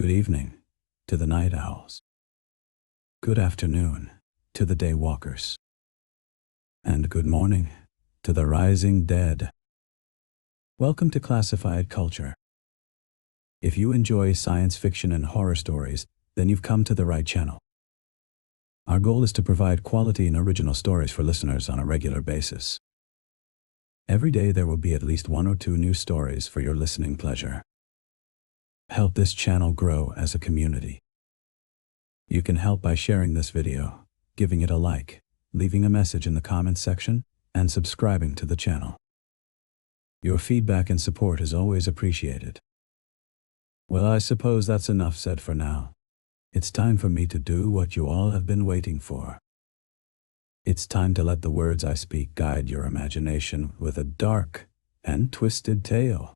Good evening to the night owls. Good afternoon to the day walkers. And good morning to the rising dead. Welcome to Classified Culture. If you enjoy science fiction and horror stories, then you've come to the right channel. Our goal is to provide quality and original stories for listeners on a regular basis. Every day there will be at least one or two new stories for your listening pleasure. Help this channel grow as a community. You can help by sharing this video, giving it a like, leaving a message in the comments section, and subscribing to the channel. Your feedback and support is always appreciated. Well, I suppose that's enough said for now. It's time for me to do what you all have been waiting for. It's time to let the words I speak guide your imagination with a dark and twisted tale.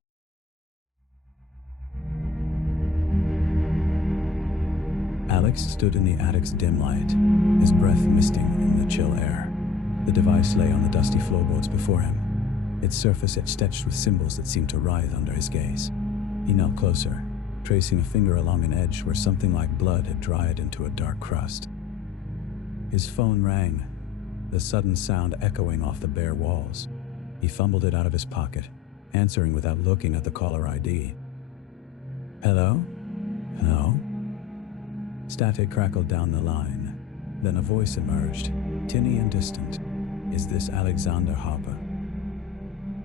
Alex stood in the attic's dim light, his breath misting in the chill air. The device lay on the dusty floorboards before him, its surface etched with symbols that seemed to writhe under his gaze. He knelt closer, tracing a finger along an edge where something like blood had dried into a dark crust. His phone rang, the sudden sound echoing off the bare walls. He fumbled it out of his pocket, answering without looking at the caller ID. Hello? Hello? Static crackled down the line. Then a voice emerged, tinny and distant. Is this Alexander Harper?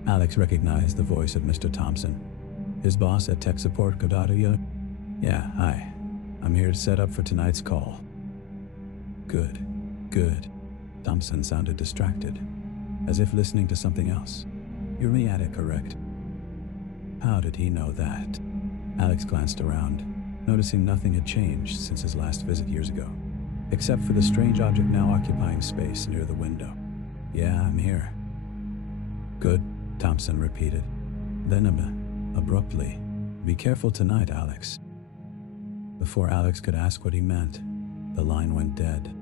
Alex recognized the voice of Mr. Thompson, his boss at tech support. Yeah, hi. I'm here to set up for tonight's call. Good. Thompson sounded distracted, as if listening to something else. You're in the attic, correct? How did he know that? Alex glanced around, noticing nothing had changed since his last visit years ago, except for the strange object now occupying space near the window. Yeah, I'm here. Good, Thompson repeated. Then abruptly, be careful tonight, Alex. Before Alex could ask what he meant, the line went dead.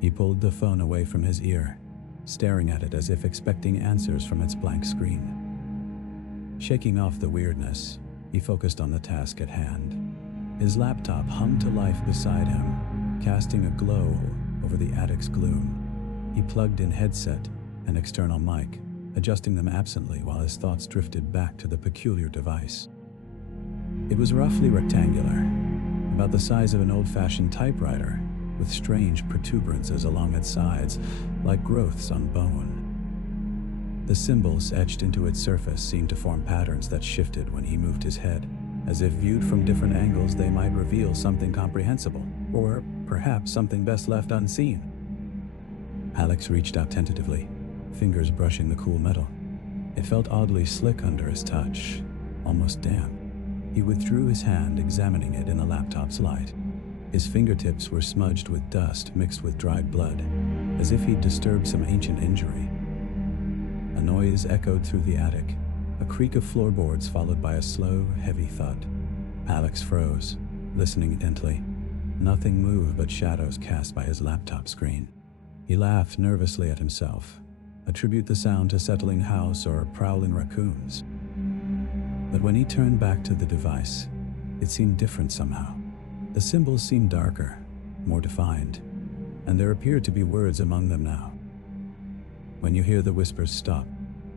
He pulled the phone away from his ear, staring at it as if expecting answers from its blank screen. Shaking off the weirdness, he focused on the task at hand. His laptop hummed to life beside him, casting a glow over the attic's gloom. He plugged in headset and external mic, adjusting them absently while his thoughts drifted back to the peculiar device. It was roughly rectangular, about the size of an old-fashioned typewriter, with strange protuberances along its sides, like growths on bone. The symbols etched into its surface seemed to form patterns that shifted when he moved his head. As if viewed from different angles, they might reveal something comprehensible, or perhaps something best left unseen. Alex reached out tentatively, fingers brushing the cool metal. It felt oddly slick under his touch, almost damp. He withdrew his hand, examining it in the laptop's light. His fingertips were smudged with dust mixed with dried blood, as if he'd disturbed some ancient injury. A noise echoed through the attic. A creak of floorboards followed by a slow, heavy thud. Alex froze, listening intently. Nothing moved but shadows cast by his laptop screen. He laughed nervously at himself, attribute the sound to settling house or prowling raccoons. But when he turned back to the device, it seemed different somehow. The symbols seemed darker, more defined, and there appeared to be words among them now. When you hear the whispers stop,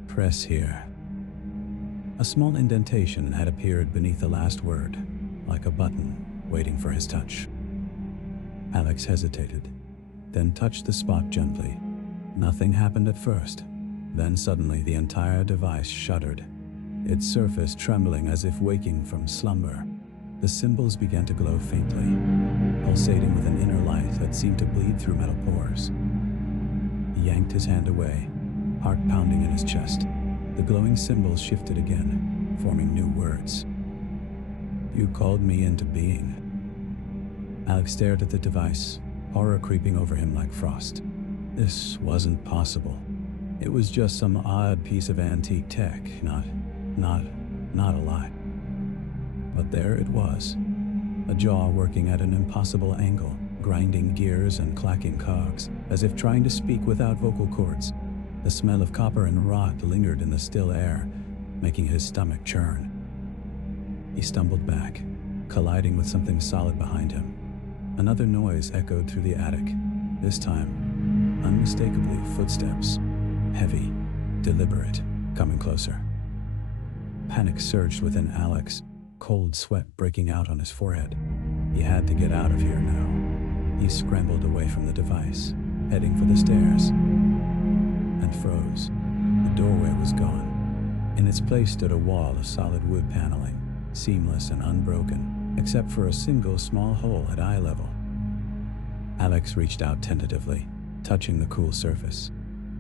press here. A small indentation had appeared beneath the last word, like a button waiting for his touch. Alex hesitated, then touched the spot gently. Nothing happened at first. Then suddenly the entire device shuddered, its surface trembling as if waking from slumber. The symbols began to glow faintly, pulsating with an inner light that seemed to bleed through metal pores. He yanked his hand away, heart pounding in his chest. The glowing symbols shifted again, forming new words. You called me into being. Alex stared at the device, horror creeping over him like frost. This wasn't possible. It was just some odd piece of antique tech, not alive. But there it was, a jaw working at an impossible angle, grinding gears and clacking cogs, as if trying to speak without vocal cords. The smell of copper and rot lingered in the still air, making his stomach churn. He stumbled back, colliding with something solid behind him. Another noise echoed through the attic, this time, unmistakably footsteps, heavy, deliberate, coming closer. Panic surged within Alex, cold sweat breaking out on his forehead. He had to get out of here now. He scrambled away from the device, heading for the stairs, and froze. The doorway was gone. In its place stood a wall of solid wood paneling, seamless and unbroken, except for a single small hole at eye level. Alex reached out tentatively, touching the cool surface.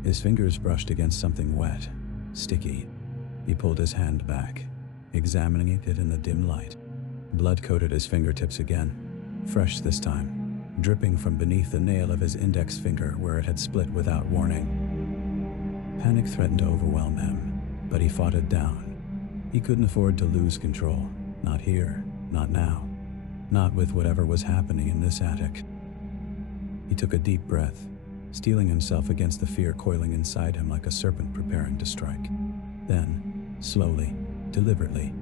His fingers brushed against something wet, sticky. He pulled his hand back, examining it in the dim light. Blood coated his fingertips again, fresh this time, dripping from beneath the nail of his index finger where it had split without warning. Panic threatened to overwhelm him, but he fought it down. He couldn't afford to lose control. Not here, not now, not with whatever was happening in this attic. He took a deep breath, steeling himself against the fear coiling inside him like a serpent preparing to strike. Then, slowly, deliberately,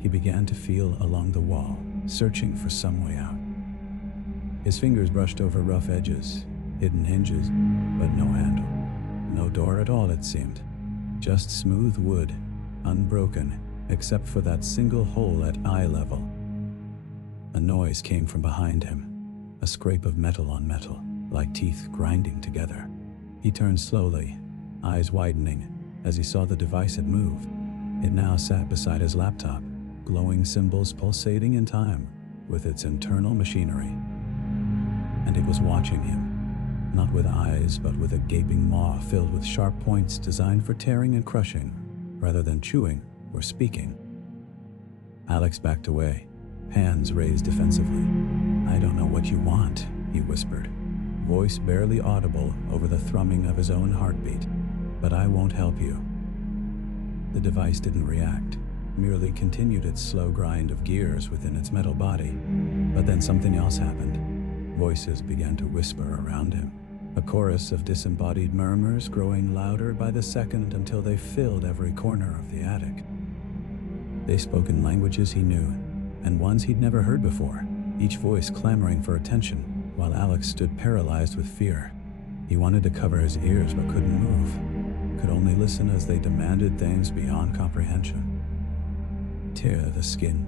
he began to feel along the wall, searching for some way out. His fingers brushed over rough edges, hidden hinges, but no handle. No door at all, it seemed. Just smooth wood, unbroken, except for that single hole at eye level. A noise came from behind him, a scrape of metal on metal, like teeth grinding together. He turned slowly, eyes widening, as he saw the device had moved. It now sat beside his laptop, glowing symbols pulsating in time with its internal machinery. And it was watching him, not with eyes, but with a gaping maw filled with sharp points designed for tearing and crushing, rather than chewing or speaking. Alex backed away, hands raised defensively. "I don't know what you want," he whispered, voice barely audible over the thrumming of his own heartbeat. "But I won't help you." The device didn't react, merely continued its slow grind of gears within its metal body. But then something else happened. Voices began to whisper around him, a chorus of disembodied murmurs growing louder by the second until they filled every corner of the attic. They spoke in languages he knew, and ones he'd never heard before, each voice clamoring for attention, while Alex stood paralyzed with fear. He wanted to cover his ears but couldn't move, could only listen as they demanded things beyond comprehension. Tear the skin,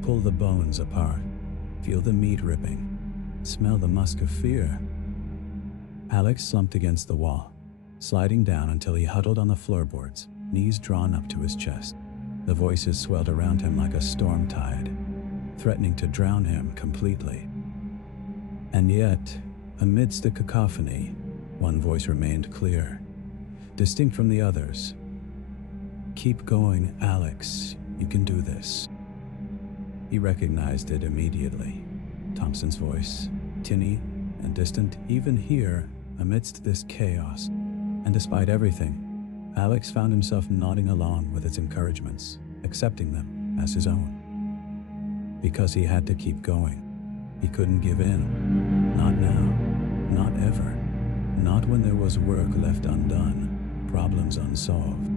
pull the bones apart, feel the meat ripping, smell the musk of fear. Alex slumped against the wall, sliding down until he huddled on the floorboards, knees drawn up to his chest. The voices swelled around him like a storm tide, threatening to drown him completely. And yet, amidst the cacophony, one voice remained clear, distinct from the others. "Keep going, Alex. You can do this." He recognized it immediately. Thompson's voice, tinny and distant even here amidst this chaos. And despite everything, Alex found himself nodding along with its encouragements, accepting them as his own. Because he had to keep going. He couldn't give in. Not now. Not ever. Not when there was work left undone, problems unsolved.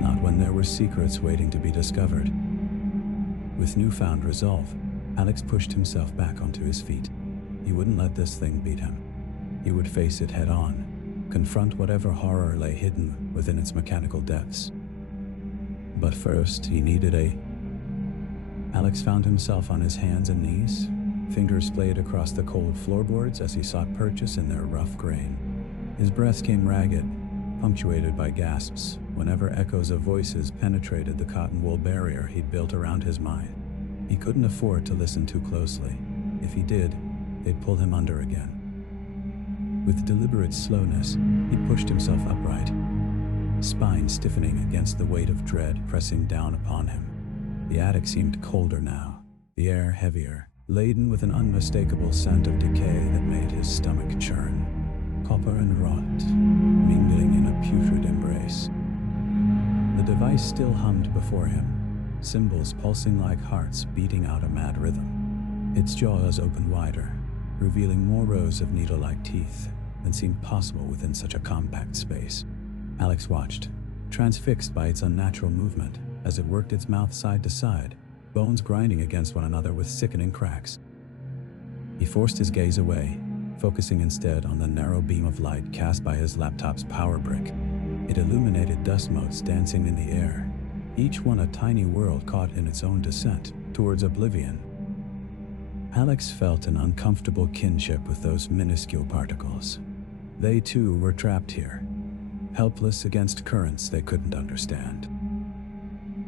Not when there were secrets waiting to be discovered. With newfound resolve, Alex pushed himself back onto his feet. He wouldn't let this thing beat him. He would face it head on, confront whatever horror lay hidden within its mechanical depths. But first, he needed Alex found himself on his hands and knees, fingers splayed across the cold floorboards as he sought purchase in their rough grain. His breath came ragged, punctuated by gasps, whenever echoes of voices penetrated the cotton wool barrier he'd built around his mind. He couldn't afford to listen too closely. If he did, they'd pull him under again. With deliberate slowness, he pushed himself upright, spine stiffening against the weight of dread pressing down upon him. The attic seemed colder now, the air heavier, laden with an unmistakable scent of decay that made his stomach churn. Copper and rot, mingling in a putrid embrace. The device still hummed before him, symbols pulsing like hearts beating out a mad rhythm. Its jaws opened wider, revealing more rows of needle-like teeth than seemed possible within such a compact space. Alex watched, transfixed by its unnatural movement as it worked its mouth side to side, bones grinding against one another with sickening cracks. He forced his gaze away, focusing instead on the narrow beam of light cast by his laptop's power brick. It illuminated dust motes dancing in the air, each one a tiny world caught in its own descent towards oblivion. Alex felt an uncomfortable kinship with those minuscule particles. They too were trapped here, helpless against currents they couldn't understand.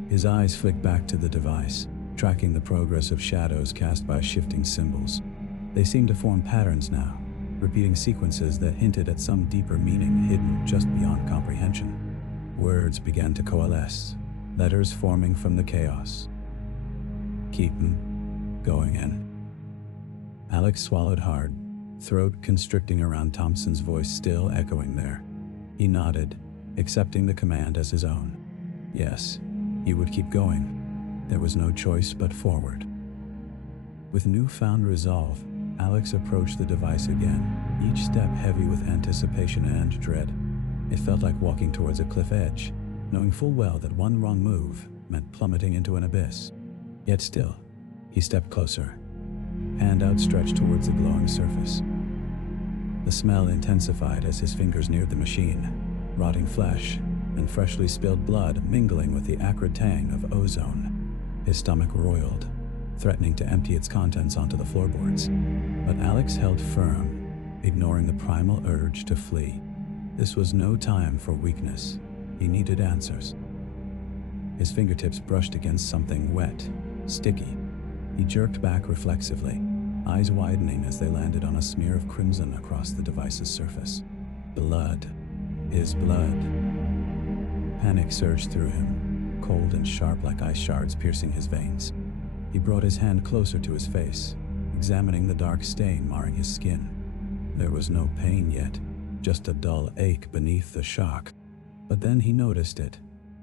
His eyes flicked back to the device, tracking the progress of shadows cast by shifting symbols. They seemed to form patterns now, repeating sequences that hinted at some deeper meaning hidden just beyond comprehension. Words began to coalesce, letters forming from the chaos. "Keep 'em going in." Alex swallowed hard, throat constricting around Thompson's voice still echoing there. He nodded, accepting the command as his own. Yes, he would keep going. There was no choice but forward. With newfound resolve, Alex approached the device again, each step heavy with anticipation and dread. It felt like walking towards a cliff edge, knowing full well that one wrong move meant plummeting into an abyss. Yet still, he stepped closer, hand outstretched towards the glowing surface. The smell intensified as his fingers neared the machine, rotting flesh and freshly spilled blood mingling with the acrid tang of ozone. His stomach roiled, threatening to empty its contents onto the floorboards. But Alex held firm, ignoring the primal urge to flee. This was no time for weakness. He needed answers. His fingertips brushed against something wet, sticky. He jerked back reflexively, eyes widening as they landed on a smear of crimson across the device's surface. Blood. His blood. Panic surged through him, cold and sharp like ice shards piercing his veins. He brought his hand closer to his face, examining the dark stain marring his skin. There was no pain yet, just a dull ache beneath the shock. But then he noticed it,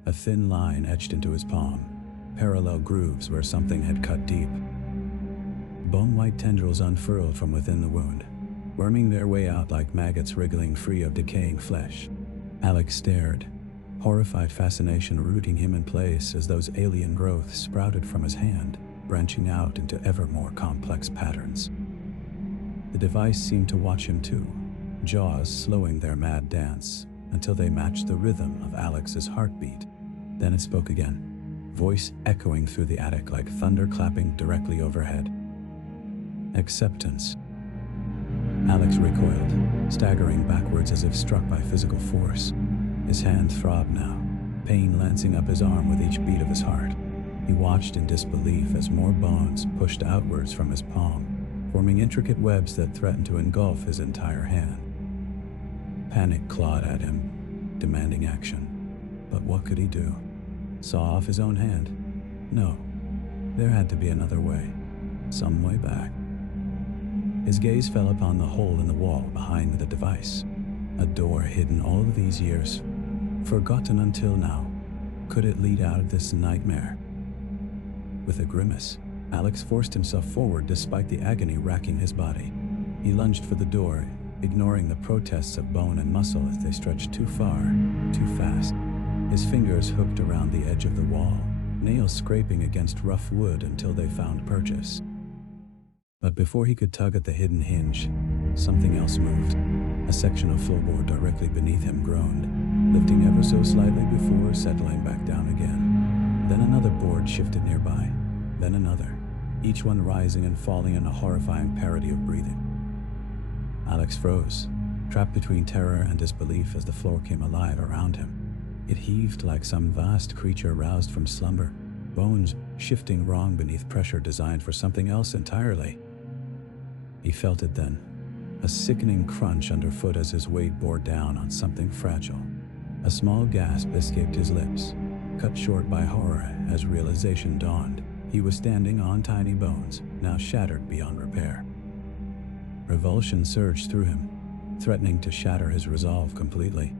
a thin line etched into his palm, parallel grooves where something had cut deep. Bone-white tendrils unfurled from within the wound, worming their way out like maggots wriggling free of decaying flesh. Alex stared, horrified fascination rooting him in place as those alien growths sprouted from his hand, branching out into ever more complex patterns. The device seemed to watch him too, jaws slowing their mad dance until they matched the rhythm of Alex's heartbeat. Then it spoke again, voice echoing through the attic like thunder clapping directly overhead. Acceptance. Alex recoiled, staggering backwards as if struck by physical force. His hand throbbed now, pain lancing up his arm with each beat of his heart. He watched in disbelief as more bones pushed outwards from his palm, forming intricate webs that threatened to engulf his entire hand. Panic clawed at him, demanding action. But what could he do? Saw off his own hand? No. There had to be another way. Some way back. His gaze fell upon the hole in the wall behind the device. A door hidden all of these years, forgotten until now. Could it lead out of this nightmare? With a grimace, Alex forced himself forward despite the agony racking his body. He lunged for the door, ignoring the protests of bone and muscle as they stretched too far, too fast. His fingers hooked around the edge of the wall, nails scraping against rough wood until they found purchase. But before he could tug at the hidden hinge, something else moved. A section of floorboard directly beneath him groaned, lifting ever so slightly before settling back down again. Then another board shifted nearby, then another, each one rising and falling in a horrifying parody of breathing. Alex froze, trapped between terror and disbelief as the floor came alive around him. It heaved like some vast creature roused from slumber, bones shifting wrong beneath pressure designed for something else entirely. He felt it then, a sickening crunch underfoot as his weight bore down on something fragile. A small gasp escaped his lips, cut short by horror as realization dawned. He was standing on tiny bones, now shattered beyond repair. Revulsion surged through him, threatening to shatter his resolve completely.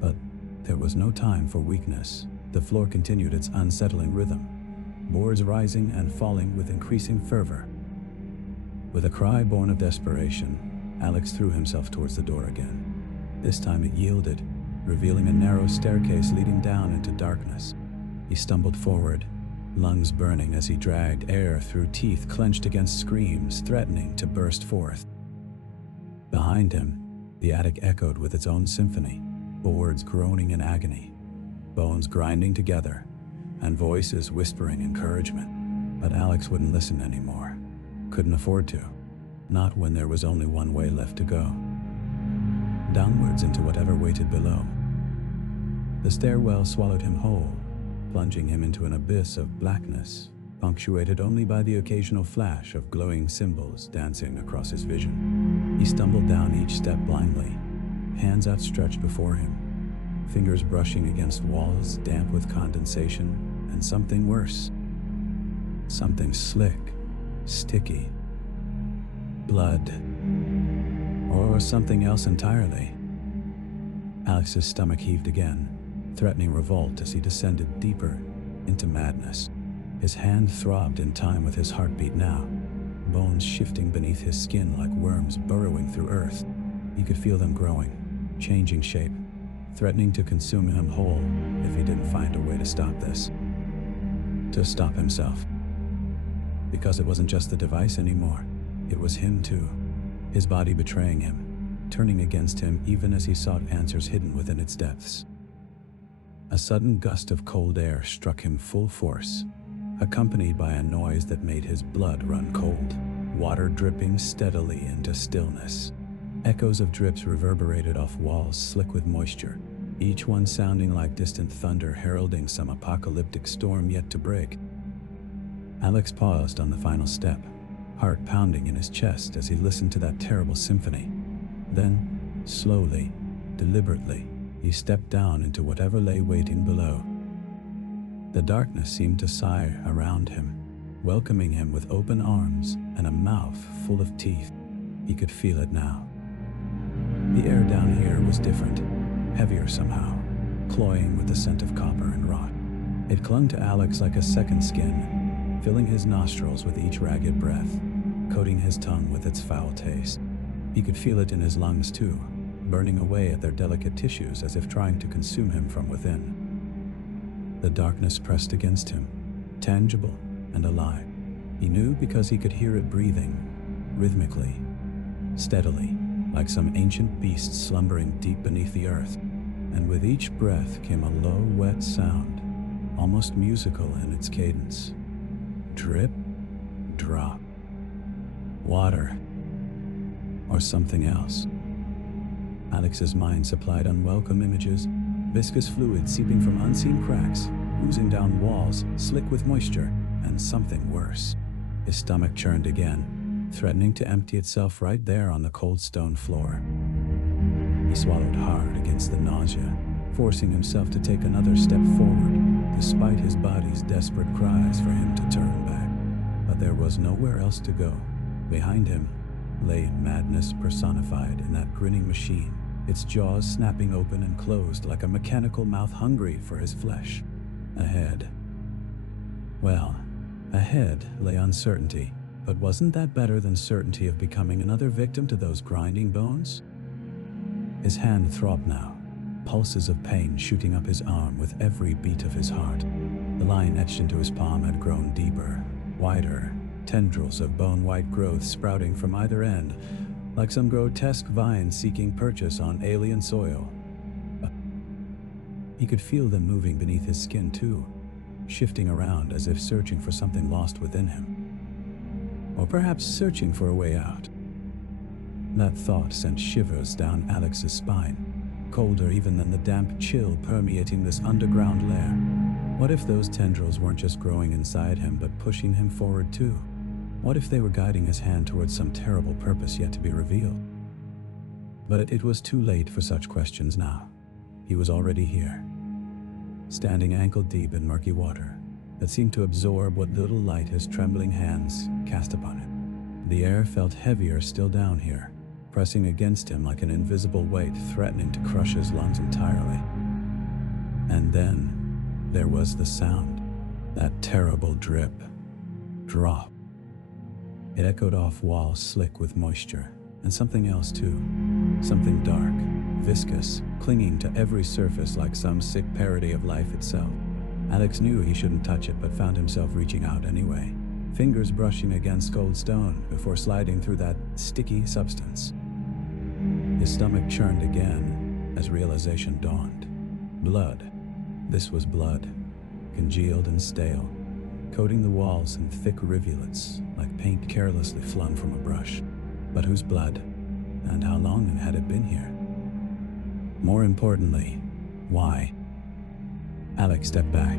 But there was no time for weakness. The floor continued its unsettling rhythm, boards rising and falling with increasing fervor. With a cry born of desperation, Alex threw himself towards the door again. This time it yielded, revealing a narrow staircase leading down into darkness. He stumbled forward, lungs burning as he dragged air through teeth clenched against screams threatening to burst forth. Behind him, the attic echoed with its own symphony, boards groaning in agony, bones grinding together, and voices whispering encouragement. But Alex wouldn't listen anymore. Couldn't afford to. Not when there was only one way left to go. Downwards into whatever waited below. The stairwell swallowed him whole, plunging him into an abyss of blackness, punctuated only by the occasional flash of glowing symbols dancing across his vision. He stumbled down each step blindly, hands outstretched before him, fingers brushing against walls damp with condensation, and something worse. Something slick, sticky. Blood. Or something else entirely. Alex's stomach heaved again, threatening revolt as he descended deeper into madness. His hand throbbed in time with his heartbeat now, bones shifting beneath his skin like worms burrowing through earth. He could feel them growing, changing shape, threatening to consume him whole if he didn't find a way to stop this. To stop himself. Because it wasn't just the device anymore, it was him too. His body betraying him, turning against him even as he sought answers hidden within its depths. A sudden gust of cold air struck him full force, accompanied by a noise that made his blood run cold, water dripping steadily into stillness. Echoes of drips reverberated off walls slick with moisture, each one sounding like distant thunder heralding some apocalyptic storm yet to break. Alex paused on the final step, heart pounding in his chest as he listened to that terrible symphony. Then, slowly, deliberately, he stepped down into whatever lay waiting below. The darkness seemed to sigh around him, welcoming him with open arms and a mouth full of teeth. He could feel it now. The air down here was different, heavier somehow, cloying with the scent of copper and rot. It clung to Alex like a second skin, filling his nostrils with each ragged breath, coating his tongue with its foul taste. He could feel it in his lungs too, burning away at their delicate tissues as if trying to consume him from within. The darkness pressed against him, tangible and alive. He knew because he could hear it breathing, rhythmically, steadily, like some ancient beast slumbering deep beneath the earth. And with each breath came a low, wet sound, almost musical in its cadence. Drip, drop. Water. Or something else. Alex's mind supplied unwelcome images, viscous fluid seeping from unseen cracks, oozing down walls, slick with moisture, and something worse. His stomach churned again, threatening to empty itself right there on the cold stone floor. He swallowed hard against the nausea, forcing himself to take another step forward, despite his body's desperate cries for him to turn back. But there was nowhere else to go. Behind him lay madness personified in that grinning machine, its jaws snapping open and closed like a mechanical mouth hungry for his flesh. Ahead. Well, ahead lay uncertainty, but wasn't that better than certainty of becoming another victim to those grinding bones? His hand throbbed now, pulses of pain shooting up his arm with every beat of his heart. The line etched into his palm had grown deeper, wider, tendrils of bone-white growth sprouting from either end, like some grotesque vine seeking purchase on alien soil. He could feel them moving beneath his skin too, shifting around as if searching for something lost within him. Or perhaps searching for a way out. That thought sent shivers down Alex's spine, colder even than the damp chill permeating this underground lair. What if those tendrils weren't just growing inside him but pushing him forward too? What if they were guiding his hand towards some terrible purpose yet to be revealed? But it was too late for such questions now. He was already here, standing ankle-deep in murky water that seemed to absorb what little light his trembling hands cast upon it. The air felt heavier still down here, pressing against him like an invisible weight threatening to crush his lungs entirely. And then there was the sound, that terrible drip, drop. It echoed off walls slick with moisture, and something else too. Something dark, viscous, clinging to every surface like some sick parody of life itself. Alex knew he shouldn't touch it, but found himself reaching out anyway, fingers brushing against cold stone before sliding through that sticky substance. His stomach churned again as realization dawned. Blood. This was blood, congealed and stale, coating the walls in thick rivulets like paint carelessly flung from a brush. But whose blood? And how long had it been here? More importantly, why? Alex stepped back,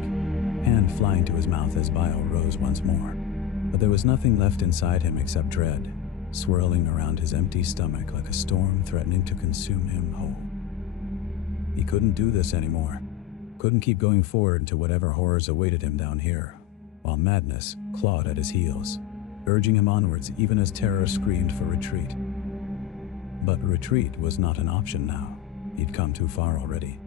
hand flying to his mouth as bile rose once more. But there was nothing left inside him except dread, swirling around his empty stomach like a storm threatening to consume him whole. He couldn't do this anymore. Couldn't keep going forward into whatever horrors awaited him down here, while madness clawed at his heels, urging him onwards even as terror screamed for retreat. But retreat was not an option now. He'd come too far already.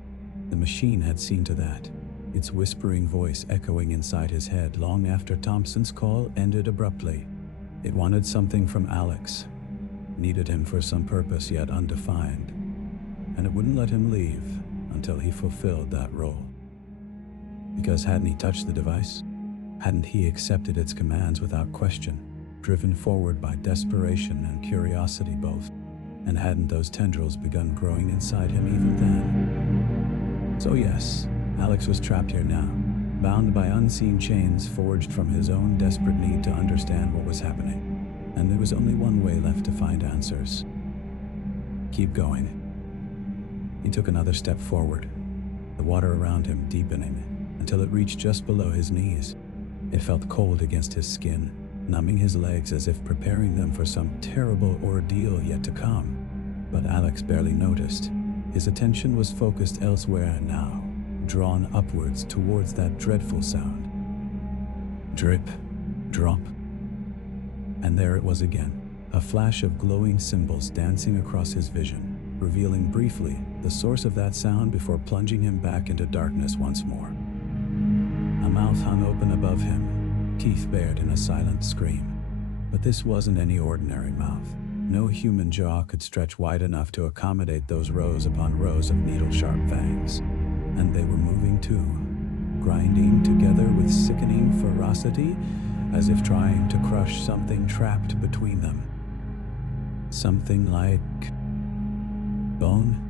The machine had seen to that, its whispering voice echoing inside his head long after Thompson's call ended abruptly. It wanted something from Alex, needed him for some purpose yet undefined, and it wouldn't let him leave until he fulfilled that role. Because hadn't he touched the device? Hadn't he accepted its commands without question, driven forward by desperation and curiosity both? And hadn't those tendrils begun growing inside him even then? So yes, Alex was trapped here now, bound by unseen chains forged from his own desperate need to understand what was happening. And there was only one way left to find answers. Keep going. He took another step forward, the water around him deepening until it reached just below his knees. It felt cold against his skin, numbing his legs as if preparing them for some terrible ordeal yet to come. But Alex barely noticed. His attention was focused elsewhere now, drawn upwards towards that dreadful sound. Drip, drop. And there it was again, a flash of glowing symbols dancing across his vision, revealing briefly the source of that sound before plunging him back into darkness once more. A mouth hung open above him, teeth bared in a silent scream. But this wasn't any ordinary mouth. No human jaw could stretch wide enough to accommodate those rows upon rows of needle-sharp fangs. And they were moving too, grinding together with sickening ferocity, as if trying to crush something trapped between them. Something like bone?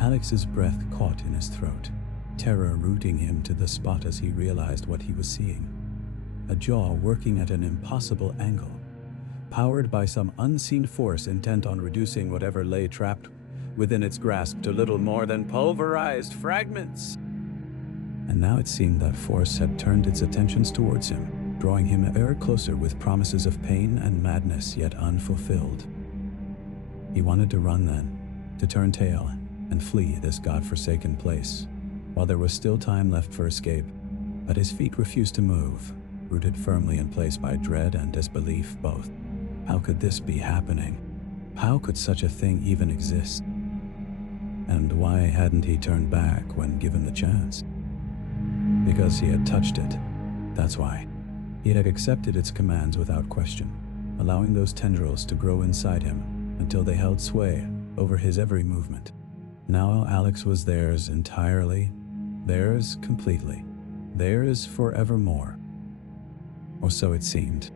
Alex's breath caught in his throat, terror rooting him to the spot as he realized what he was seeing. A jaw working at an impossible angle, powered by some unseen force intent on reducing whatever lay trapped within its grasp to little more than pulverized fragments. And now it seemed that force had turned its attentions towards him, drawing him ever closer with promises of pain and madness yet unfulfilled. He wanted to run then, to turn tail and flee this godforsaken place, while there was still time left for escape. But his feet refused to move, rooted firmly in place by dread and disbelief both. How could this be happening? How could such a thing even exist? And why hadn't he turned back when given the chance? Because he had touched it. That's why. He had accepted its commands without question, allowing those tendrils to grow inside him until they held sway over his every movement. Now Alex was theirs entirely, theirs completely, theirs forevermore. Or so it seemed.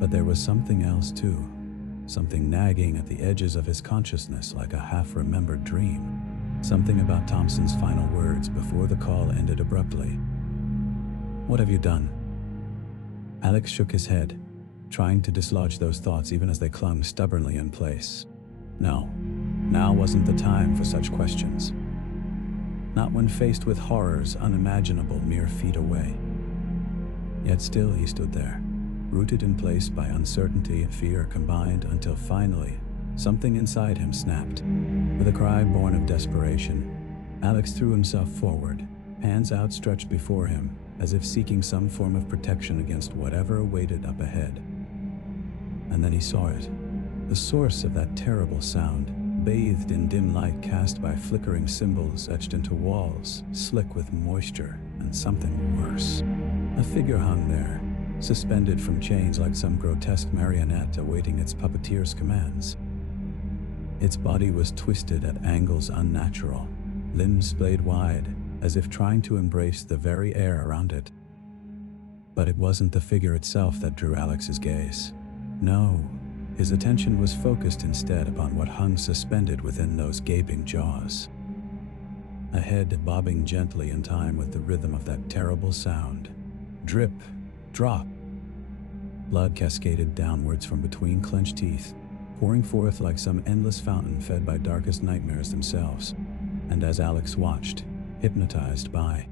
But there was something else too, something nagging at the edges of his consciousness like a half-remembered dream. Something about Thompson's final words before the call ended abruptly. "What have you done?" Alex shook his head, trying to dislodge those thoughts even as they clung stubbornly in place. No, now wasn't the time for such questions. Not when faced with horrors unimaginable mere feet away. Yet still he stood there, rooted in place by uncertainty and fear combined until finally, something inside him snapped. With a cry born of desperation, Alex threw himself forward, hands outstretched before him, as if seeking some form of protection against whatever awaited up ahead. And then he saw it, the source of that terrible sound, bathed in dim light cast by flickering symbols etched into walls, slick with moisture and something worse. A figure hung there, suspended from chains like some grotesque marionette awaiting its puppeteer's commands. Its body was twisted at angles unnatural, limbs splayed wide, as if trying to embrace the very air around it. But it wasn't the figure itself that drew Alex's gaze. No, his attention was focused instead upon what hung suspended within those gaping jaws. A head bobbing gently in time with the rhythm of that terrible sound. Drip, drop. Blood cascaded downwards from between clenched teeth, pouring forth like some endless fountain fed by darkest nightmares themselves. And as Alex watched, hypnotized by,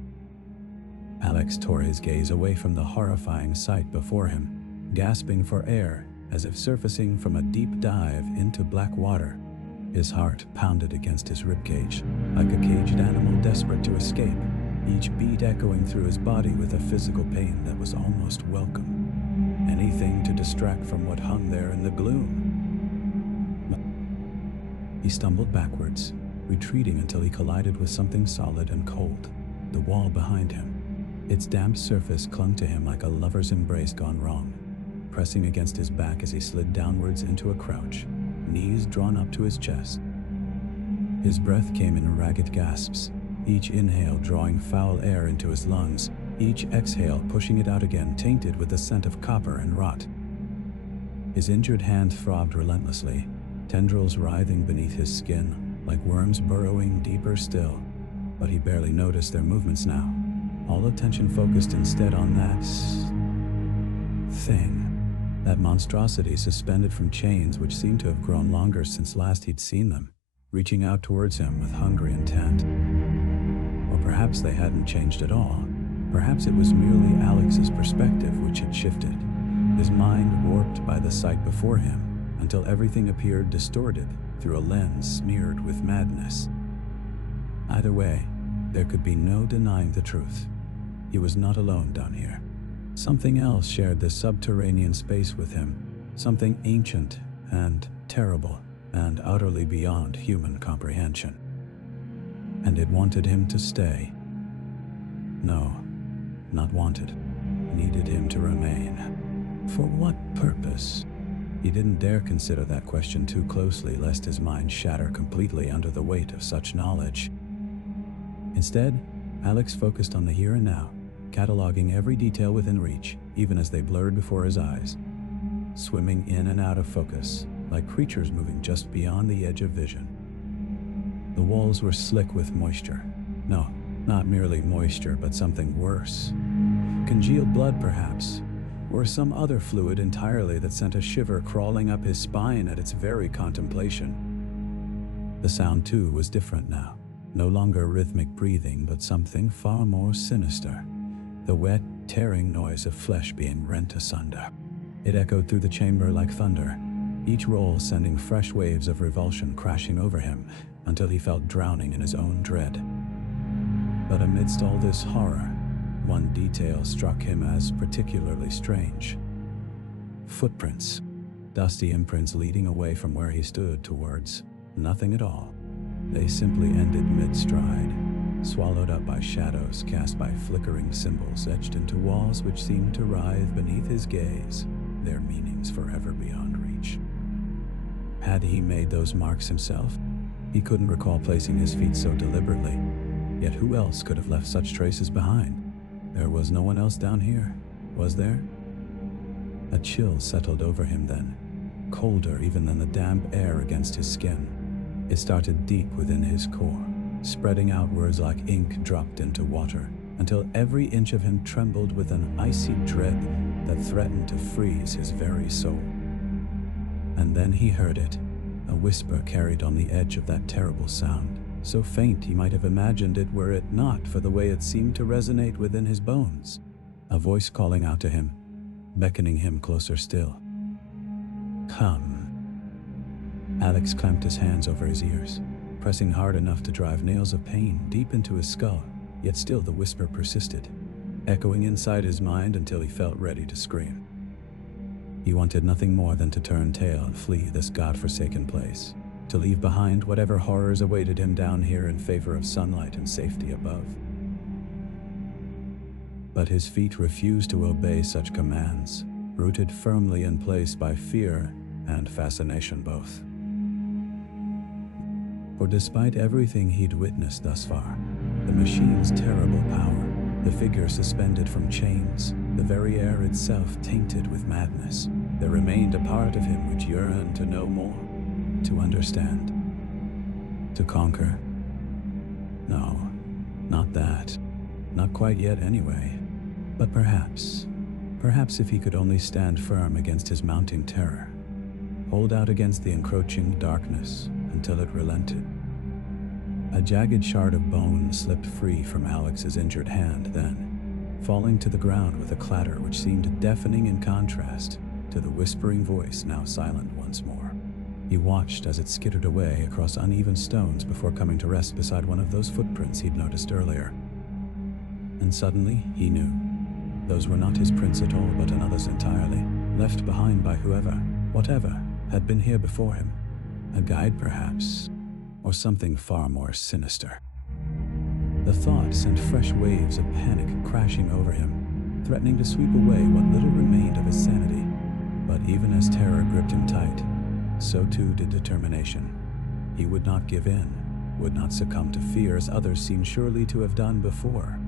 Alex tore his gaze away from the horrifying sight before him, gasping for air as if surfacing from a deep dive into black water. His heart pounded against his ribcage, like a caged animal desperate to escape, each beat echoing through his body with a physical pain that was almost welcome. Anything to distract from what hung there in the gloom. He stumbled backwards, retreating until he collided with something solid and cold, the wall behind him. Its damp surface clung to him like a lover's embrace gone wrong, pressing against his back as he slid downwards into a crouch, knees drawn up to his chest. His breath came in ragged gasps, each inhale drawing foul air into his lungs, each exhale pushing it out again tainted with the scent of copper and rot. His injured hand throbbed relentlessly, tendrils writhing beneath his skin, like worms burrowing deeper still, but he barely noticed their movements now. All attention focused instead on that thing, that monstrosity suspended from chains which seemed to have grown longer since last he'd seen them, reaching out towards him with hungry intent. Or perhaps they hadn't changed at all. Perhaps it was merely Alex's perspective which had shifted, his mind warped by the sight before him, until everything appeared distorted through a lens smeared with madness. Either way, there could be no denying the truth. He was not alone down here. Something else shared this subterranean space with him, something ancient and terrible and utterly beyond human comprehension. And it wanted him to stay. No, not wanted. Needed him to remain. For what purpose? He didn't dare consider that question too closely lest his mind shatter completely under the weight of such knowledge. Instead, Alex focused on the here and now, cataloging every detail within reach, even as they blurred before his eyes, swimming in and out of focus, like creatures moving just beyond the edge of vision. The walls were slick with moisture. No, not merely moisture, but something worse. Congealed blood, perhaps, or some other fluid entirely that sent a shiver crawling up his spine at its very contemplation. The sound, too, was different now. No longer rhythmic breathing, but something far more sinister. The wet, tearing noise of flesh being rent asunder. It echoed through the chamber like thunder, each roll sending fresh waves of revulsion crashing over him until he felt drowning in his own dread. But amidst all this horror, one detail struck him as particularly strange. Footprints. Dusty imprints leading away from where he stood towards nothing at all. They simply ended mid-stride, swallowed up by shadows cast by flickering symbols etched into walls which seemed to writhe beneath his gaze, their meanings forever beyond reach. Had he made those marks himself? He couldn't recall placing his feet so deliberately, yet who else could have left such traces behind? There was no one else down here, was there? A chill settled over him then, colder even than the damp air against his skin. It started deep within his core, spreading outwards like ink dropped into water, until every inch of him trembled with an icy dread that threatened to freeze his very soul. And then he heard it, a whisper carried on the edge of that terrible sound, so faint he might have imagined it were it not for the way it seemed to resonate within his bones. A voice calling out to him, beckoning him closer still. Come. Alex clamped his hands over his ears, pressing hard enough to drive nails of pain deep into his skull, yet still the whisper persisted, echoing inside his mind until he felt ready to scream. He wanted nothing more than to turn tail and flee this godforsaken place, to leave behind whatever horrors awaited him down here in favor of sunlight and safety above. But his feet refused to obey such commands, rooted firmly in place by fear and fascination both. For despite everything he'd witnessed thus far, The machine's terrible power, the figure suspended from chains, the very air itself tainted with madness. There remained a part of him which yearned to know more, to understand, to conquer. No, not that. Not quite yet anyway. But perhaps if he could only stand firm against his mounting terror, hold out against the encroaching darkness until it relented. A jagged shard of bone slipped free from Alex's injured hand then, falling to the ground with a clatter which seemed deafening in contrast to the whispering voice now silent once more. He watched as it skittered away across uneven stones before coming to rest beside one of those footprints he'd noticed earlier. And suddenly, he knew. Those were not his prints at all, but another's entirely, left behind by whoever, whatever, had been here before him. A guide, perhaps, or something far more sinister. The thought sent fresh waves of panic crashing over him, threatening to sweep away what little remained of his sanity. But even as terror gripped him tight, so too did determination. He would not give in, would not succumb to fear as others seemed surely to have done before.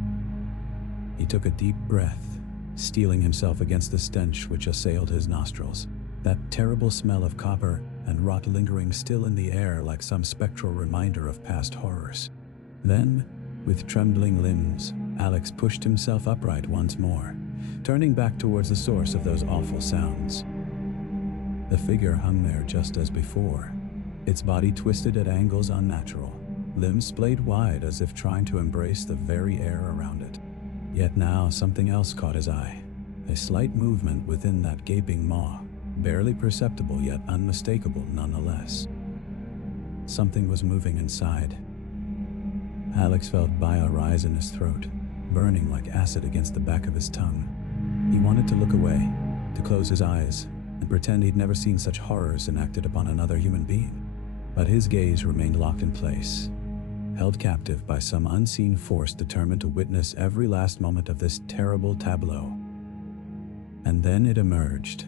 He took a deep breath, steeling himself against the stench which assailed his nostrils, that terrible smell of copper and rot lingering still in the air like some spectral reminder of past horrors. Then, with trembling limbs, Alex pushed himself upright once more, turning back towards the source of those awful sounds. The figure hung there just as before, its body twisted at angles unnatural, limbs splayed wide as if trying to embrace the very air around it. Yet now something else caught his eye, a slight movement within that gaping maw, barely perceptible yet unmistakable nonetheless. Something was moving inside. Alex felt bile rise in his throat, burning like acid against the back of his tongue. He wanted to look away, to close his eyes, and pretend he'd never seen such horrors enacted upon another human being. But his gaze remained locked in place, held captive by some unseen force determined to witness every last moment of this terrible tableau. And then it emerged,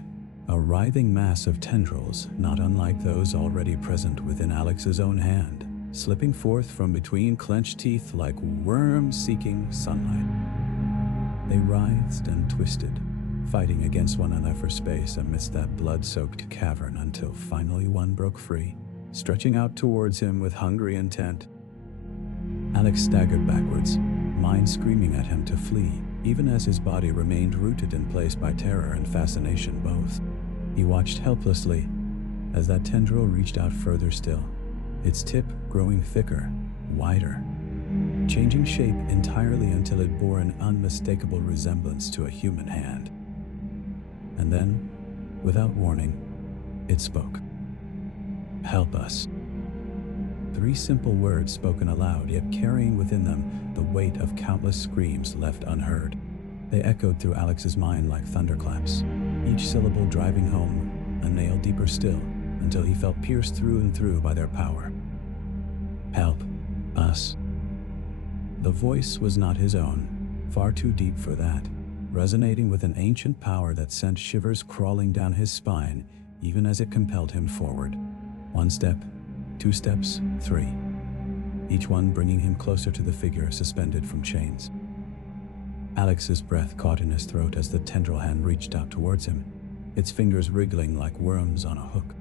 a writhing mass of tendrils not unlike those already present within Alex's own hand, slipping forth from between clenched teeth like worms seeking sunlight. They writhed and twisted, fighting against one another for space amidst that blood-soaked cavern until finally one broke free, stretching out towards him with hungry intent. Alex staggered backwards, mind screaming at him to flee, even as his body remained rooted in place by terror and fascination both. He watched helplessly as that tendril reached out further still, its tip growing thicker, wider, changing shape entirely until it bore an unmistakable resemblance to a human hand. And then, without warning, it spoke. "Help us." 3 simple words spoken aloud, yet carrying within them the weight of countless screams left unheard. They echoed through Alex's mind like thunderclaps, each syllable driving home a nail deeper still, until he felt pierced through and through by their power. "Help us." The voice was not his own, far too deep for that, resonating with an ancient power that sent shivers crawling down his spine even as it compelled him forward. 1 step, 2 steps, 3, each one bringing him closer to the figure suspended from chains. Alex's breath caught in his throat as the tendril hand reached out towards him, its fingers wriggling like worms on a hook.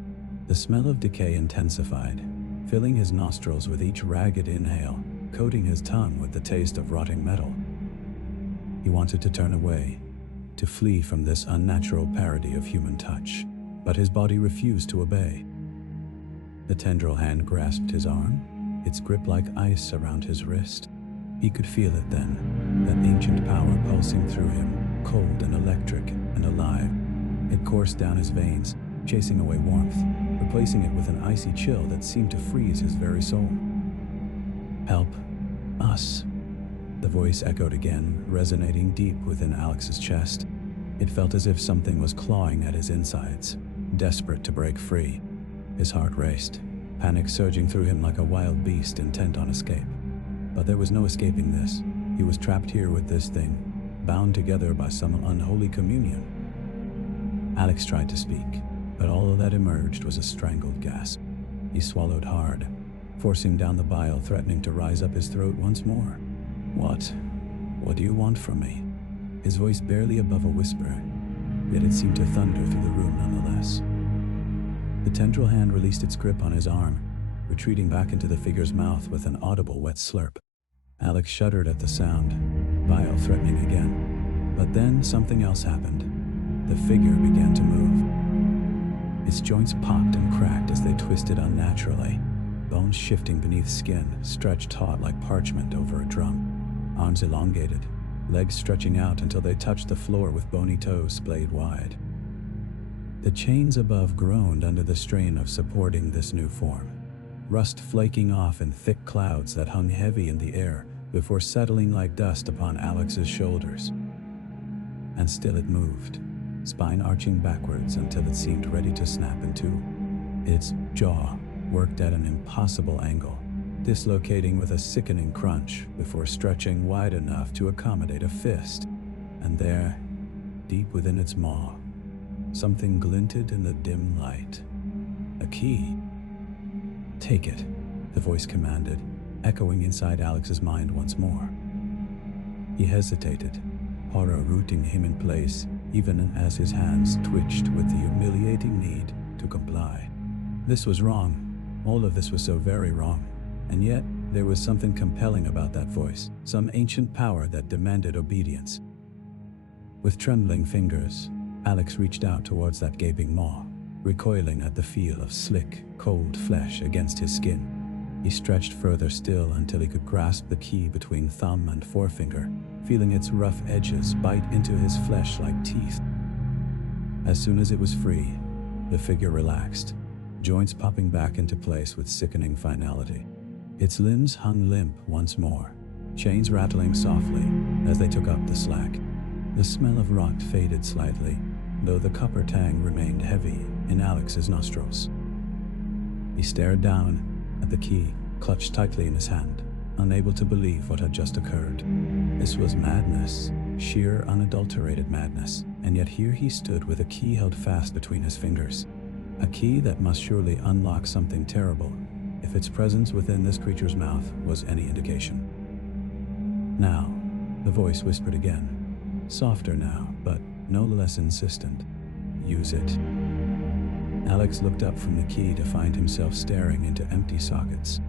The smell of decay intensified, filling his nostrils with each ragged inhale, coating his tongue with the taste of rotting metal. He wanted to turn away, to flee from this unnatural parody of human touch, but his body refused to obey. The tendril hand grasped his arm, its grip like ice around his wrist. He could feel it then, that ancient power pulsing through him, cold and electric and alive. It coursed down his veins, chasing away warmth, replacing it with an icy chill that seemed to freeze his very soul. "Help us." The voice echoed again, resonating deep within Alex's chest. It felt as if something was clawing at his insides, desperate to break free. His heart raced, panic surging through him like a wild beast intent on escape. But there was no escaping this. He was trapped here with this thing, bound together by some unholy communion. Alex tried to speak, but all that emerged was a strangled gasp. He swallowed hard, forcing down the bile threatening to rise up his throat once more. What? What do you want from me? His voice barely above a whisper, yet it seemed to thunder through the room nonetheless. The tendril hand released its grip on his arm, retreating back into the figure's mouth with an audible wet slurp. Alex shuddered at the sound, bile threatening again. But then something else happened. The figure began to move. Its joints popped and cracked as they twisted unnaturally, bones shifting beneath skin, stretched taut like parchment over a drum. Arms elongated, legs stretching out until they touched the floor with bony toes splayed wide. The chains above groaned under the strain of supporting this new form, rust flaking off in thick clouds that hung heavy in the air before settling like dust upon Alex's shoulders. And still it moved, spine arching backwards until it seemed ready to snap in two. Its jaw worked at an impossible angle, dislocating with a sickening crunch before stretching wide enough to accommodate a fist. And there, deep within its maw, something glinted in the dim light. A key. "Take it," the voice commanded, echoing inside Alex's mind once more. He hesitated, horror rooting him in place, even as his hands twitched with the humiliating need to comply. This was wrong. All of this was so very wrong. And yet, there was something compelling about that voice, some ancient power that demanded obedience. With trembling fingers, Alex reached out towards that gaping maw, recoiling at the feel of slick, cold flesh against his skin. He stretched further still until he could grasp the key between thumb and forefinger, feeling its rough edges bite into his flesh like teeth. As soon as it was free, the figure relaxed, joints popping back into place with sickening finality. Its limbs hung limp once more, chains rattling softly as they took up the slack. The smell of rot faded slightly, though the copper tang remained heavy in Alex's nostrils. He stared down at the key, clutched tightly in his hand, unable to believe what had just occurred. This was madness, sheer unadulterated madness, and yet here he stood with a key held fast between his fingers. A key that must surely unlock something terrible, if its presence within this creature's mouth was any indication. "Now," the voice whispered again, softer now, but no less insistent. "Use it." Alex looked up from the key to find himself staring into empty sockets.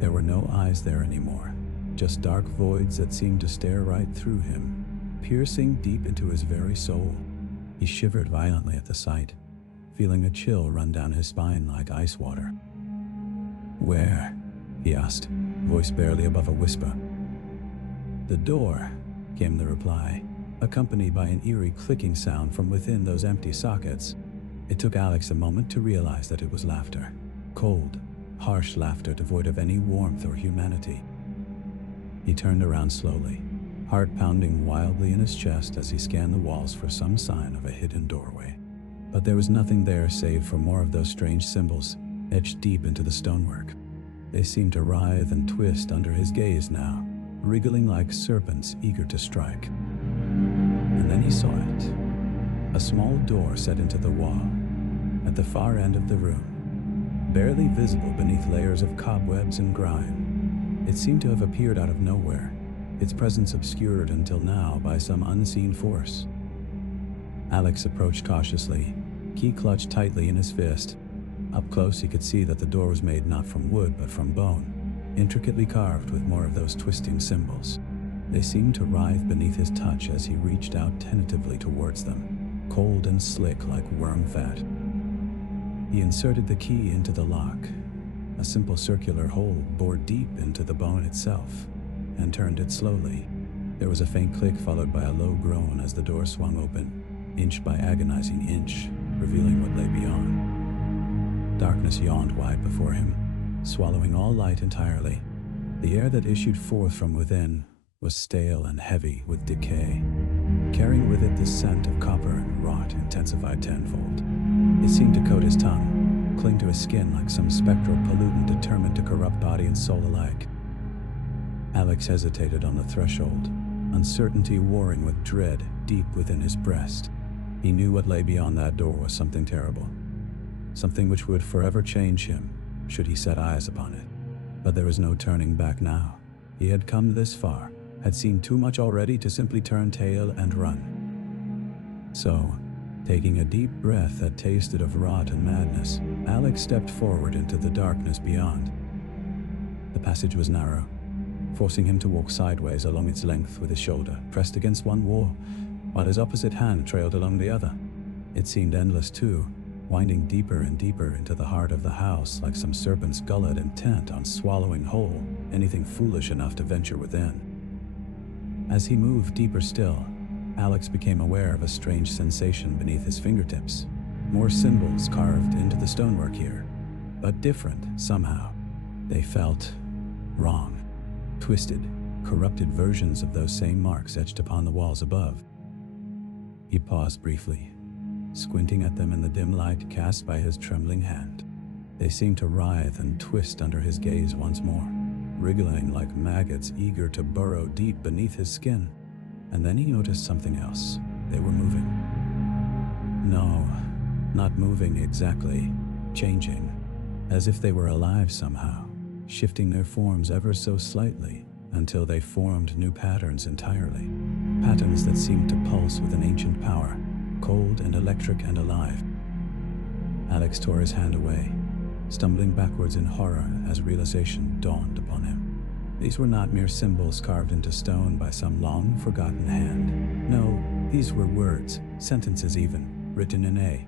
There were no eyes there anymore, just dark voids that seemed to stare right through him, piercing deep into his very soul. He shivered violently at the sight, feeling a chill run down his spine like ice water. "Where?" he asked, voice barely above a whisper. "The door," came the reply, accompanied by an eerie clicking sound from within those empty sockets. It took Alex a moment to realize that it was laughter. Cold, harsh laughter devoid of any warmth or humanity. He turned around slowly, heart pounding wildly in his chest as he scanned the walls for some sign of a hidden doorway. But there was nothing there save for more of those strange symbols etched deep into the stonework. They seemed to writhe and twist under his gaze now, wriggling like serpents eager to strike. And then he saw it. A small door set into the wall, at the far end of the room, barely visible beneath layers of cobwebs and grime. It seemed to have appeared out of nowhere, its presence obscured until now by some unseen force. Alex approached cautiously, key clutched tightly in his fist. Up close he could see that the door was made not from wood but from bone, intricately carved with more of those twisting symbols. They seemed to writhe beneath his touch as he reached out tentatively towards them, cold and slick like worm fat. He inserted the key into the lock. A simple circular hole bored deep into the bone itself, and turned it slowly. There was a faint click followed by a low groan as the door swung open, inch by agonizing inch, revealing what lay beyond. Darkness yawned wide before him, swallowing all light entirely. The air that issued forth from within was stale and heavy with decay, carrying with it the scent of copper and rot intensified tenfold. It seemed to coat his tongue, cling to his skin like some spectral pollutant determined to corrupt body and soul alike. Alex hesitated on the threshold, uncertainty warring with dread deep within his breast. He knew what lay beyond that door was something terrible, something which would forever change him, should he set eyes upon it. But there was no turning back now. He had come this far, had seen too much already to simply turn tail and run. So, taking a deep breath that tasted of rot and madness, Alex stepped forward into the darkness beyond. The passage was narrow, forcing him to walk sideways along its length with his shoulder pressed against one wall, while his opposite hand trailed along the other. It seemed endless too, winding deeper and deeper into the heart of the house like some serpent's gullet intent on swallowing whole anything foolish enough to venture within. As he moved deeper still, Alex became aware of a strange sensation beneath his fingertips. More symbols carved into the stonework here, but different somehow. They felt wrong, twisted, corrupted versions of those same marks etched upon the walls above. He paused briefly, squinting at them in the dim light cast by his trembling hand. They seemed to writhe and twist under his gaze once more, wriggling like maggots eager to burrow deep beneath his skin. And then he noticed something else. They were moving. No, not moving exactly, changing, as if they were alive somehow, shifting their forms ever so slightly until they formed new patterns entirely. Patterns that seemed to pulse with an ancient power, cold and electric and alive. Alex tore his hand away, stumbling backwards in horror as realization dawned upon him. These were not mere symbols carved into stone by some long-forgotten hand. No, these were words, sentences even, written in A.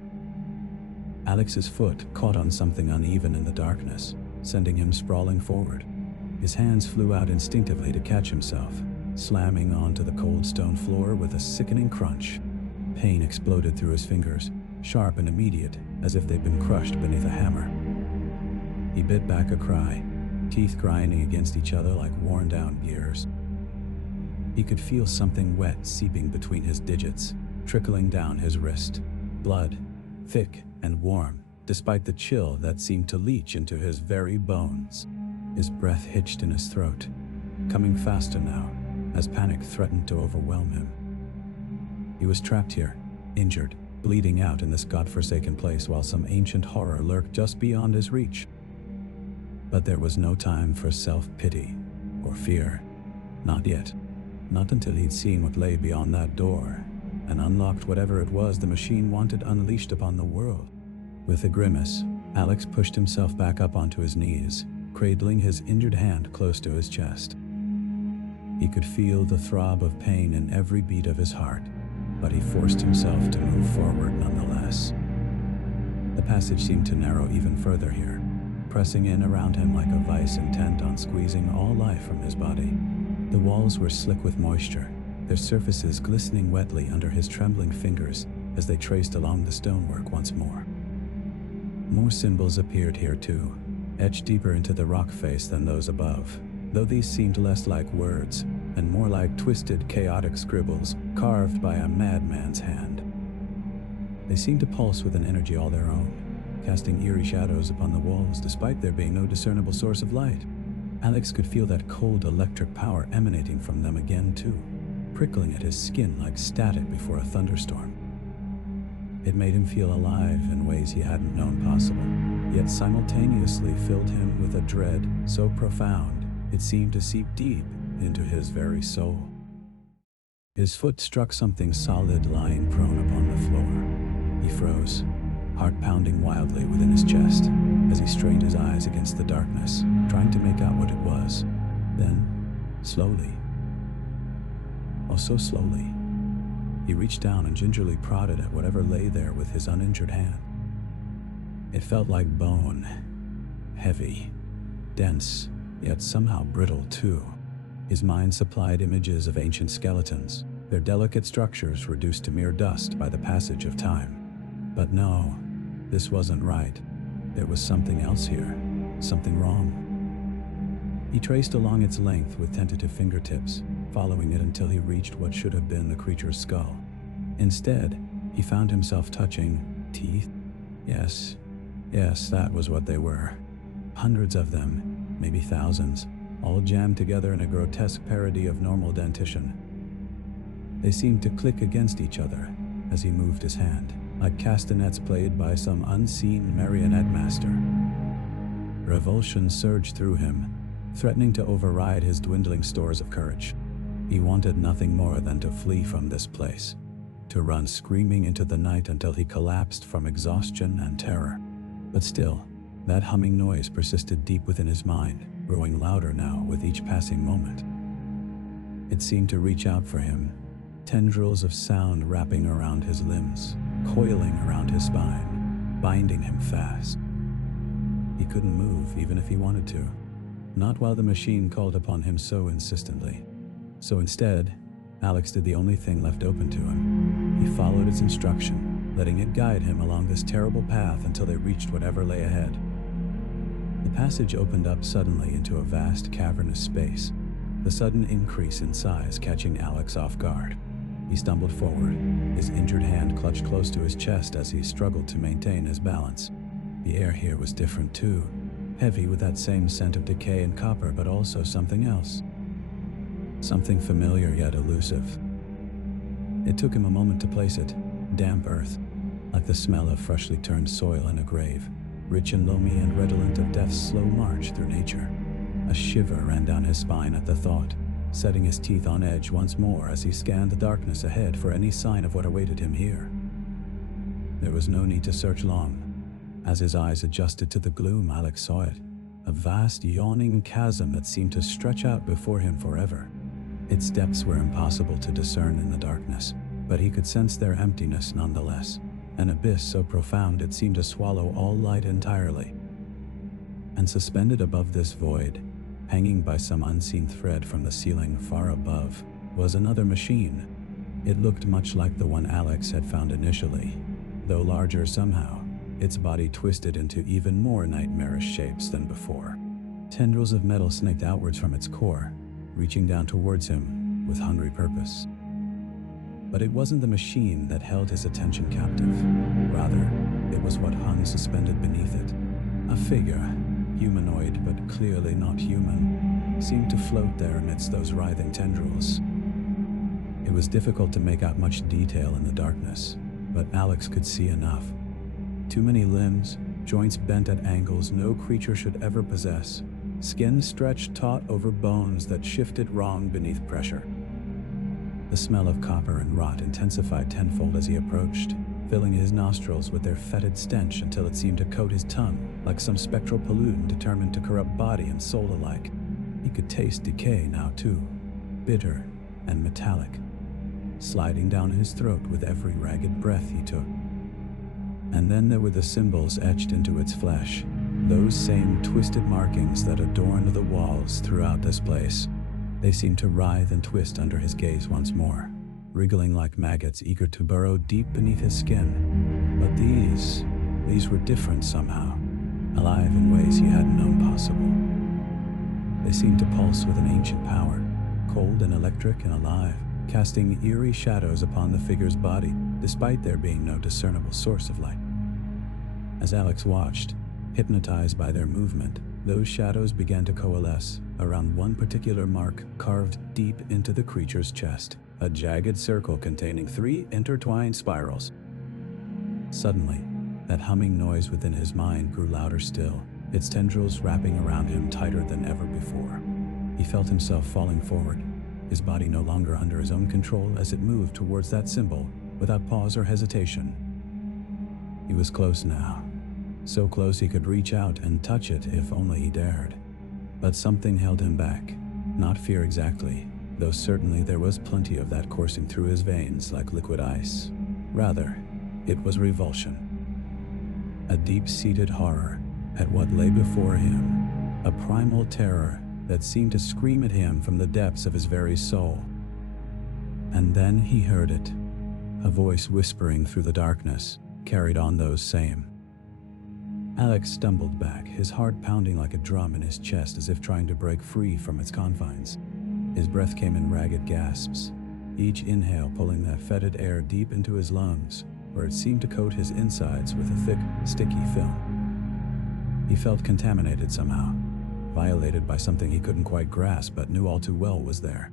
Alex's foot caught on something uneven in the darkness, sending him sprawling forward. His hands flew out instinctively to catch himself, slamming onto the cold stone floor with a sickening crunch. Pain exploded through his fingers, sharp and immediate, as if they'd been crushed beneath a hammer. He bit back a cry, teeth grinding against each other like worn-down gears. He could feel something wet seeping between his digits, trickling down his wrist. Blood, thick and warm, despite the chill that seemed to leach into his very bones. His breath hitched in his throat, coming faster now, as panic threatened to overwhelm him. He was trapped here, injured, bleeding out in this godforsaken place while some ancient horror lurked just beyond his reach. But there was no time for self-pity or fear. Not yet. Not until he'd seen what lay beyond that door and unlocked whatever it was the machine wanted unleashed upon the world. With a grimace, Alex pushed himself back up onto his knees, cradling his injured hand close to his chest. He could feel the throb of pain in every beat of his heart, but he forced himself to move forward nonetheless. The passage seemed to narrow even further here, pressing in around him like a vice intent on squeezing all life from his body. The walls were slick with moisture, their surfaces glistening wetly under his trembling fingers as they traced along the stonework once more. More symbols appeared here too, etched deeper into the rock face than those above, though these seemed less like words and more like twisted, chaotic scribbles carved by a madman's hand. They seemed to pulse with an energy all their own, casting eerie shadows upon the walls despite there being no discernible source of light. Alex could feel that cold electric power emanating from them again too, prickling at his skin like static before a thunderstorm. It made him feel alive in ways he hadn't known possible, yet simultaneously filled him with a dread so profound it seemed to seep deep into his very soul. His foot struck something solid lying prone upon the floor. He froze, heart pounding wildly within his chest as he strained his eyes against the darkness, trying to make out what it was. Then, slowly, oh so slowly, he reached down and gingerly prodded at whatever lay there with his uninjured hand. It felt like bone, heavy, dense, yet somehow brittle too. His mind supplied images of ancient skeletons, their delicate structures reduced to mere dust by the passage of time. But no, this wasn't right. There was something else here, something wrong. He traced along its length with tentative fingertips, following it until he reached what should have been the creature's skull. Instead, he found himself touching teeth. Yes, that was what they were. Hundreds of them, maybe thousands, all jammed together in a grotesque parody of normal dentition. They seemed to click against each other as he moved his hand, like castanets played by some unseen marionette master. Revulsion surged through him, threatening to override his dwindling stores of courage. He wanted nothing more than to flee from this place, to run screaming into the night until he collapsed from exhaustion and terror. But still, that humming noise persisted deep within his mind, growing louder now with each passing moment. It seemed to reach out for him, tendrils of sound wrapping around his limbs, coiling around his spine, binding him fast. He couldn't move even if he wanted to, not while the machine called upon him so insistently. So instead, Alex did the only thing left open to him. He followed its instruction, letting it guide him along this terrible path until they reached whatever lay ahead. The passage opened up suddenly into a vast cavernous space, the sudden increase in size catching Alex off guard. He stumbled forward, his injured hand clutched close to his chest as he struggled to maintain his balance. The air here was different too, heavy with that same scent of decay and copper, but also something else. Something familiar yet elusive. It took him a moment to place it. Damp earth, like the smell of freshly turned soil in a grave, rich and loamy and redolent of death's slow march through nature. A shiver ran down his spine at the thought, setting his teeth on edge once more as he scanned the darkness ahead for any sign of what awaited him here. There was no need to search long. As his eyes adjusted to the gloom, Alex saw it, a vast yawning chasm that seemed to stretch out before him forever. Its depths were impossible to discern in the darkness, but he could sense their emptiness nonetheless, an abyss so profound it seemed to swallow all light entirely. And suspended above this void, hanging by some unseen thread from the ceiling far above, was another machine. It looked much like the one Alex had found initially, though larger somehow, its body twisted into even more nightmarish shapes than before. Tendrils of metal snaked outwards from its core, reaching down towards him with hungry purpose. But it wasn't the machine that held his attention captive. Rather, it was what hung suspended beneath it. A figure, humanoid but clearly not human, seemed to float there amidst those writhing tendrils. It was difficult to make out much detail in the darkness, but Alex could see enough. Too many limbs, joints bent at angles no creature should ever possess, skin stretched taut over bones that shifted wrong beneath pressure. The smell of copper and rot intensified tenfold as he approached, filling his nostrils with their fetid stench until it seemed to coat his tongue like some spectral pollutant determined to corrupt body and soul alike. He could taste decay now too, bitter and metallic, sliding down his throat with every ragged breath he took. And then there were the symbols etched into its flesh, those same twisted markings that adorned the walls throughout this place. They seemed to writhe and twist under his gaze once more, wriggling like maggots eager to burrow deep beneath his skin. But these were different somehow, alive in ways he hadn't known possible. They seemed to pulse with an ancient power, cold and electric and alive, casting eerie shadows upon the figure's body, despite there being no discernible source of light. As Alex watched, hypnotized by their movement, those shadows began to coalesce around one particular mark carved deep into the creature's chest, a jagged circle containing 3 intertwined spirals. Suddenly, that humming noise within his mind grew louder still, its tendrils wrapping around him tighter than ever before. He felt himself falling forward, his body no longer under his own control as it moved towards that symbol without pause or hesitation. He was close now, so close he could reach out and touch it if only he dared. But something held him back, not fear exactly, though certainly there was plenty of that coursing through his veins like liquid ice. Rather, it was revulsion. A deep-seated horror at what lay before him, a primal terror that seemed to scream at him from the depths of his very soul. And then he heard it, a voice whispering through the darkness, carried on those same. Alex stumbled back, his heart pounding like a drum in his chest as if trying to break free from its confines. His breath came in ragged gasps, each inhale pulling that fetid air deep into his lungs, where it seemed to coat his insides with a thick, sticky film. He felt contaminated somehow, violated by something he couldn't quite grasp but knew all too well was there.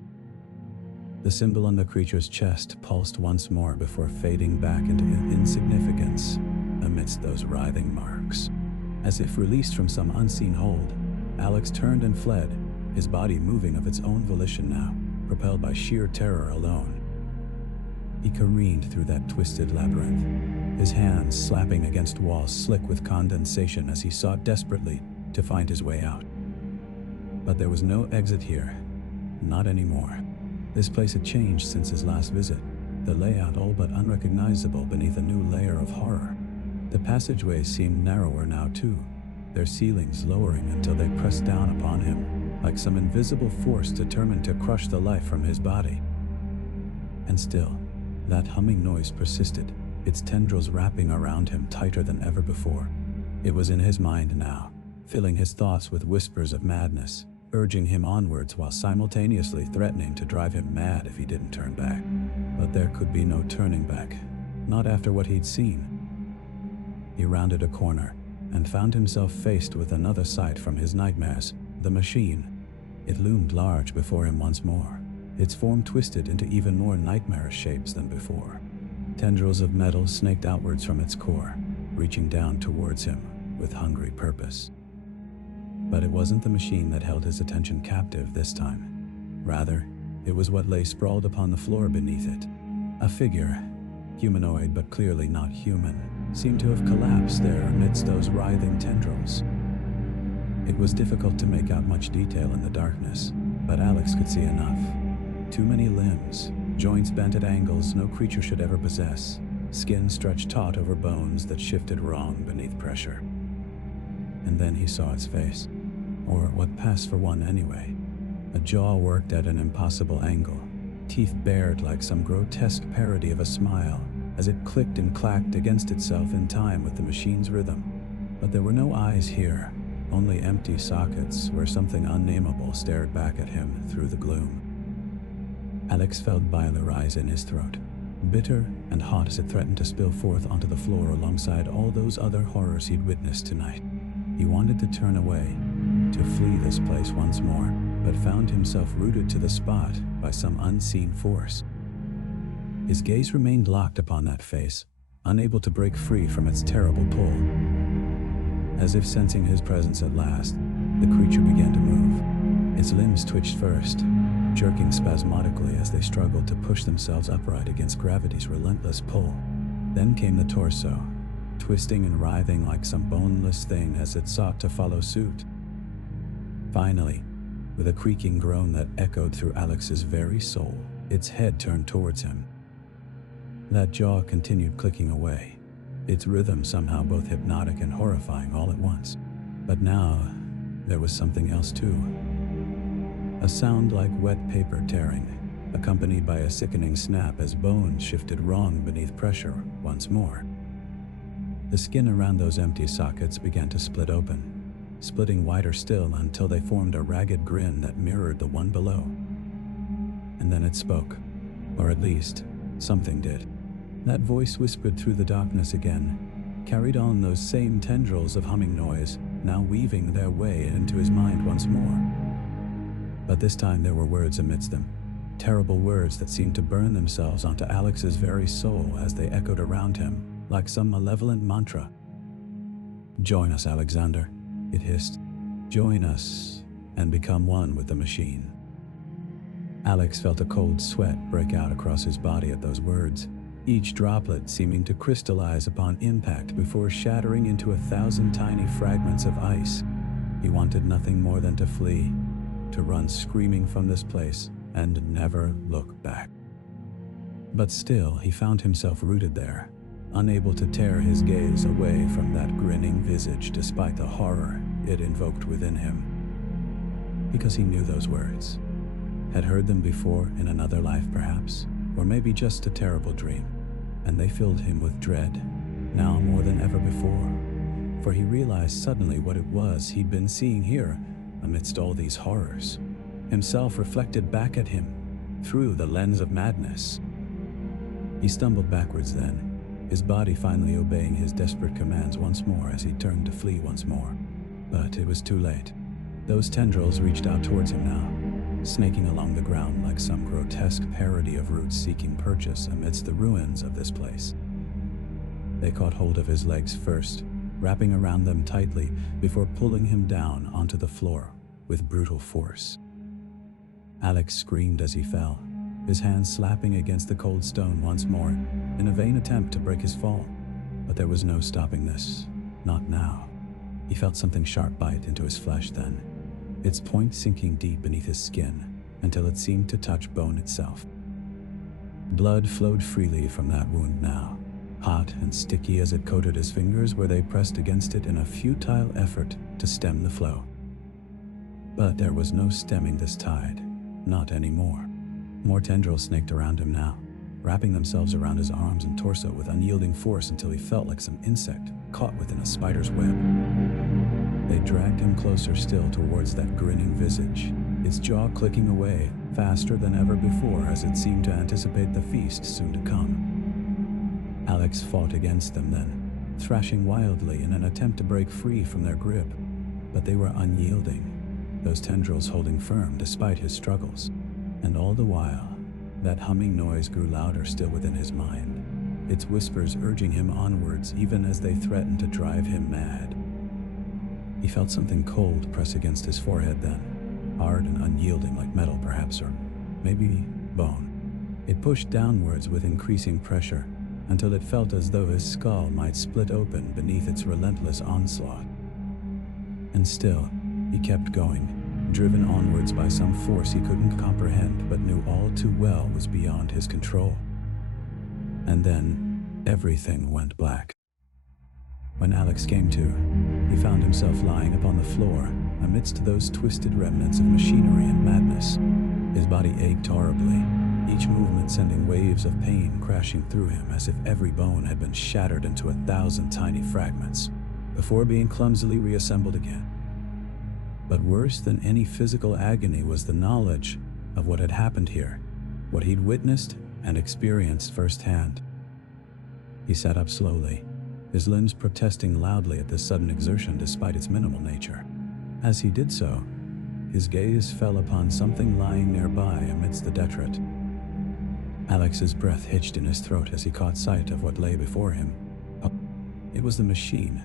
The symbol on the creature's chest pulsed once more before fading back into insignificance amidst those writhing marks. As if released from some unseen hold, Alex turned and fled, his body moving of its own volition now, propelled by sheer terror alone. He careened through that twisted labyrinth, his hands slapping against walls slick with condensation as he sought desperately to find his way out. But there was no exit here. Not anymore. This place had changed since his last visit, the layout all but unrecognizable beneath a new layer of horror. The passageways seemed narrower now too, their ceilings lowering until they pressed down upon him, like some invisible force determined to crush the life from his body. And still, that humming noise persisted, its tendrils wrapping around him tighter than ever before. It was in his mind now, filling his thoughts with whispers of madness, urging him onwards while simultaneously threatening to drive him mad if he didn't turn back. But there could be no turning back, not after what he'd seen. He rounded a corner and found himself faced with another sight from his nightmares, the machine. It loomed large before him once more, its form twisted into even more nightmarish shapes than before. Tendrils of metal snaked outwards from its core, reaching down towards him with hungry purpose. But it wasn't the machine that held his attention captive this time. Rather, it was what lay sprawled upon the floor beneath it. A figure, humanoid but clearly not human, seemed to have collapsed there amidst those writhing tendrils. It was difficult to make out much detail in the darkness, but Alex could see enough. Too many limbs, joints bent at angles no creature should ever possess, skin stretched taut over bones that shifted wrong beneath pressure. And then he saw its face, or what passed for one anyway. A jaw worked at an impossible angle, teeth bared like some grotesque parody of a smile, as it clicked and clacked against itself in time with the machine's rhythm. But there were no eyes here, only empty sockets where something unnameable stared back at him through the gloom. Alex felt bile rise in his throat, bitter and hot as it threatened to spill forth onto the floor alongside all those other horrors he'd witnessed tonight. He wanted to turn away, to flee this place once more, but found himself rooted to the spot by some unseen force. His gaze remained locked upon that face, unable to break free from its terrible pull. As if sensing his presence at last, the creature began to move. Its limbs twitched first, jerking spasmodically as they struggled to push themselves upright against gravity's relentless pull. Then came the torso, twisting and writhing like some boneless thing as it sought to follow suit. Finally, with a creaking groan that echoed through Alex's very soul, its head turned towards him. That jaw continued clicking away, its rhythm somehow both hypnotic and horrifying all at once. But now, there was something else too. A sound like wet paper tearing, accompanied by a sickening snap as bones shifted wrong beneath pressure once more. The skin around those empty sockets began to split open, splitting wider still until they formed a ragged grin that mirrored the one below. And then it spoke, or at least, something did. That voice whispered through the darkness again, carried on those same tendrils of humming noise, now weaving their way into his mind once more. But this time there were words amidst them, terrible words that seemed to burn themselves onto Alex's very soul as they echoed around him, like some malevolent mantra. "Join us, Alexander," it hissed. "Join us and become one with the machine." Alex felt a cold sweat break out across his body at those words, each droplet seeming to crystallize upon impact before shattering into 1,000 tiny fragments of ice. He wanted nothing more than to flee, to run screaming from this place and never look back. But still, he found himself rooted there, unable to tear his gaze away from that grinning visage despite the horror it invoked within him. Because he knew those words, had heard them before in another life perhaps, or maybe just a terrible dream, and they filled him with dread, now more than ever before, for he realized suddenly what it was he'd been seeing here amidst all these horrors, himself reflected back at him through the lens of madness. He stumbled backwards then, his body finally obeying his desperate commands once more as he turned to flee once more. But it was too late. Those tendrils reached out towards him now, snaking along the ground like some grotesque parody of roots seeking purchase amidst the ruins of this place. They caught hold of his legs first, wrapping around them tightly before pulling him down onto the floor with brutal force. Alex screamed as he fell, his hands slapping against the cold stone once more, in a vain attempt to break his fall. But there was no stopping this. Not now. He felt something sharp bite into his flesh then, its point sinking deep beneath his skin until it seemed to touch bone itself. Blood flowed freely from that wound now, hot and sticky as it coated his fingers where they pressed against it in a futile effort to stem the flow. But there was no stemming this tide, not anymore. More tendrils snaked around him now, wrapping themselves around his arms and torso with unyielding force until he felt like some insect caught within a spider's web. They dragged him closer still towards that grinning visage, its jaw clicking away faster than ever before as it seemed to anticipate the feast soon to come. Alex fought against them then, thrashing wildly in an attempt to break free from their grip, but they were unyielding, those tendrils holding firm despite his struggles. And all the while, that humming noise grew louder still within his mind, its whispers urging him onwards even as they threatened to drive him mad. He felt something cold press against his forehead then, hard and unyielding like metal perhaps, or maybe bone. It pushed downwards with increasing pressure until it felt as though his skull might split open beneath its relentless onslaught. And still, he kept going, driven onwards by some force he couldn't comprehend but knew all too well was beyond his control. And then, everything went black. When Alex came to, he found himself lying upon the floor amidst those twisted remnants of machinery and madness. His body ached horribly, each movement sending waves of pain crashing through him as if every bone had been shattered into 1,000 tiny fragments, before being clumsily reassembled again. But worse than any physical agony was the knowledge of what had happened here, what he'd witnessed and experienced firsthand. He sat up slowly, his limbs protesting loudly at this sudden exertion despite its minimal nature. As he did so, his gaze fell upon something lying nearby amidst the detritus. Alex's breath hitched in his throat as he caught sight of what lay before him. It was the machine,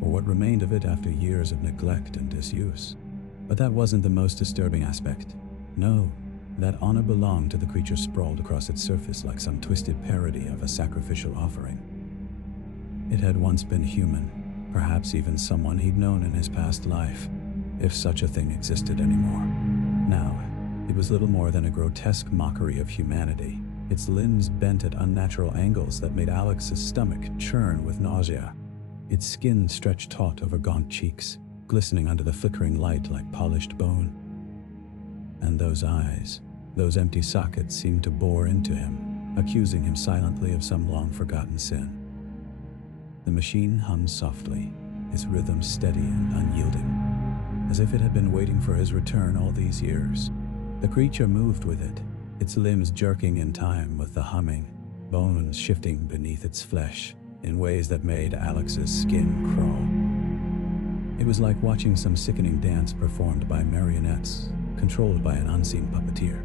or what remained of it after years of neglect and disuse. But that wasn't the most disturbing aspect. No, that honor belonged to the creature sprawled across its surface like some twisted parody of a sacrificial offering. It had once been human, perhaps even someone he'd known in his past life, if such a thing existed anymore. Now, it was little more than a grotesque mockery of humanity, its limbs bent at unnatural angles that made Alex's stomach churn with nausea. Its skin stretched taut over gaunt cheeks, glistening under the flickering light like polished bone. And those eyes, those empty sockets seemed to bore into him, accusing him silently of some long-forgotten sin. The machine hummed softly, its rhythm steady and unyielding, as if it had been waiting for his return all these years. The creature moved with it, its limbs jerking in time with the humming, bones shifting beneath its flesh in ways that made Alex's skin crawl. It was like watching some sickening dance performed by marionettes, controlled by an unseen puppeteer.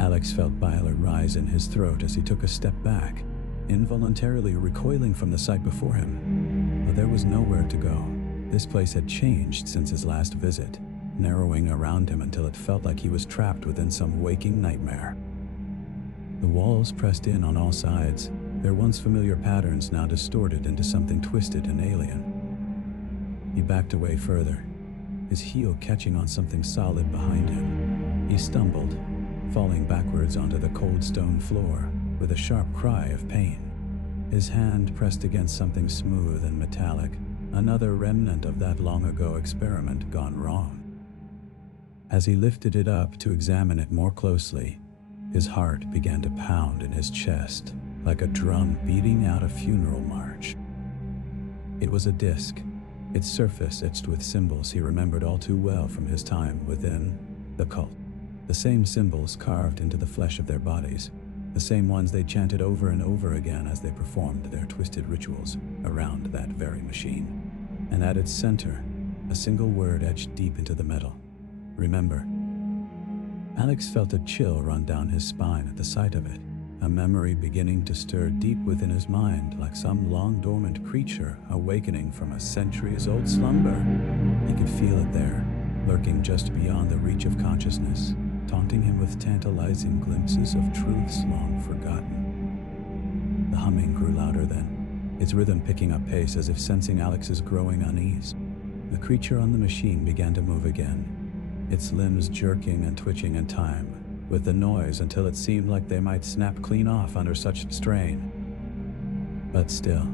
Alex felt bile rise in his throat as he took a step back, involuntarily recoiling from the sight before him. But there was nowhere to go. This place had changed since his last visit, narrowing around him until it felt like he was trapped within some waking nightmare. The walls pressed in on all sides, their once familiar patterns now distorted into something twisted and alien. He backed away further, his heel catching on something solid behind him. He stumbled, falling backwards onto the cold stone floor with a sharp cry of pain. His hand pressed against something smooth and metallic, another remnant of that long-ago experiment gone wrong. As he lifted it up to examine it more closely, his heart began to pound in his chest, like a drum beating out a funeral march. It was a disc, its surface etched with symbols he remembered all too well from his time within the cult. The same symbols carved into the flesh of their bodies, the same ones they chanted over and over again as they performed their twisted rituals around that very machine. And at its center, a single word etched deep into the metal: remember. Alex felt a chill run down his spine at the sight of it, a memory beginning to stir deep within his mind like some long-dormant creature awakening from a centuries-old slumber. He could feel it there, lurking just beyond the reach of consciousness, taunting him with tantalizing glimpses of truths long forgotten. The humming grew louder then, its rhythm picking up pace as if sensing Alex's growing unease. The creature on the machine began to move again, its limbs jerking and twitching in time with the noise until it seemed like they might snap clean off under such strain. But still,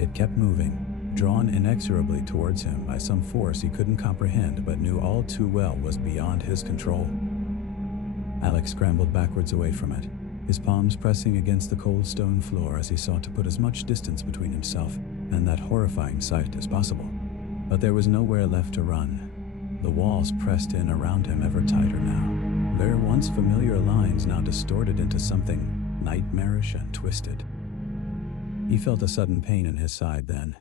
it kept moving, drawn inexorably towards him by some force he couldn't comprehend but knew all too well was beyond his control. Alex scrambled backwards away from it, his palms pressing against the cold stone floor as he sought to put as much distance between himself and that horrifying sight as possible. But there was nowhere left to run. The walls pressed in around him ever tighter now, their once familiar lines now distorted into something nightmarish and twisted. He felt a sudden pain in his side then,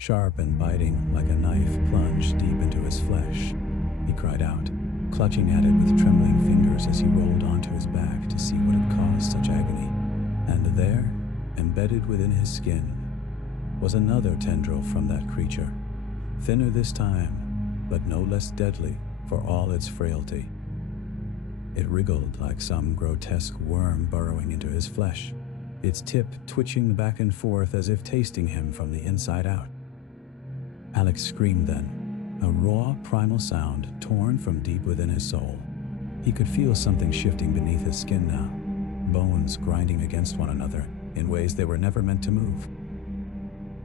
sharp and biting like a knife plunged deep into his flesh. He cried out, clutching at it with trembling fingers as he rolled onto his back to see what had caused such agony. And there, embedded within his skin, was another tendril from that creature, thinner this time, but no less deadly for all its frailty. It wriggled like some grotesque worm burrowing into his flesh, its tip twitching back and forth as if tasting him from the inside out. Alex screamed then, a raw, primal sound torn from deep within his soul. He could feel something shifting beneath his skin now, bones grinding against one another in ways they were never meant to move.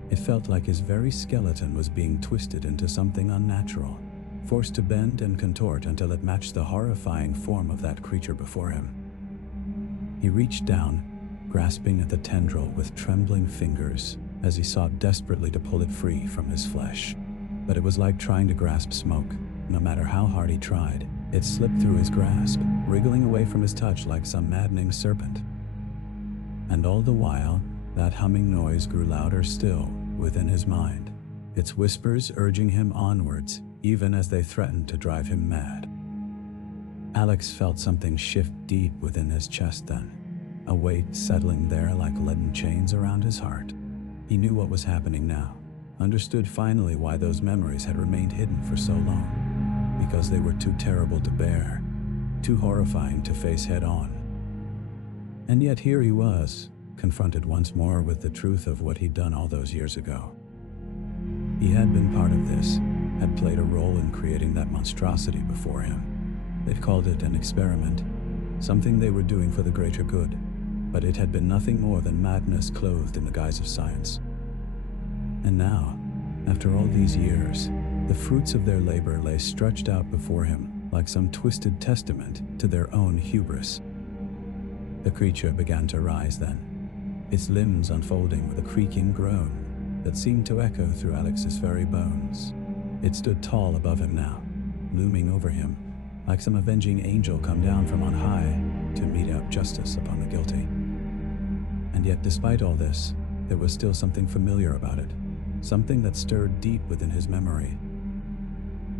It felt like his very skeleton was being twisted into something unnatural, forced to bend and contort until it matched the horrifying form of that creature before him. He reached down, grasping at the tendril with trembling fingers as he sought desperately to pull it free from his flesh. But it was like trying to grasp smoke. No matter how hard he tried, it slipped through his grasp, wriggling away from his touch like some maddening serpent. And all the while, that humming noise grew louder still within his mind, its whispers urging him onwards, even as they threatened to drive him mad. Alex felt something shift deep within his chest then, a weight settling there like leaden chains around his heart. He knew what was happening now, understood finally why those memories had remained hidden for so long, because they were too terrible to bear, too horrifying to face head on. And yet here he was, confronted once more with the truth of what he'd done all those years ago. He had been part of this, had played a role in creating that monstrosity before him. They'd called it an experiment, something they were doing for the greater good, but it had been nothing more than madness clothed in the guise of science. And now, after all these years, the fruits of their labor lay stretched out before him like some twisted testament to their own hubris. The creature began to rise then, its limbs unfolding with a creaking groan that seemed to echo through Alex's very bones. It stood tall above him now, looming over him, like some avenging angel come down from on high to mete out justice upon the guilty. And yet, despite all this, there was still something familiar about it, something that stirred deep within his memory.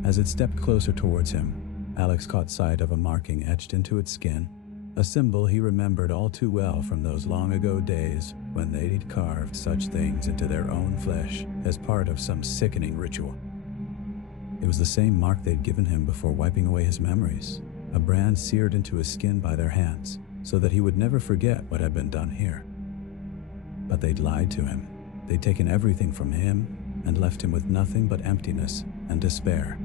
As it stepped closer towards him, Alex caught sight of a marking etched into its skin, a symbol he remembered all too well from those long ago days when they'd carved such things into their own flesh as part of some sickening ritual. It was the same mark they'd given him before wiping away his memories, a brand seared into his skin by their hands, so that he would never forget what had been done here. But they'd lied to him. They'd taken everything from him and left him with nothing but emptiness and despair.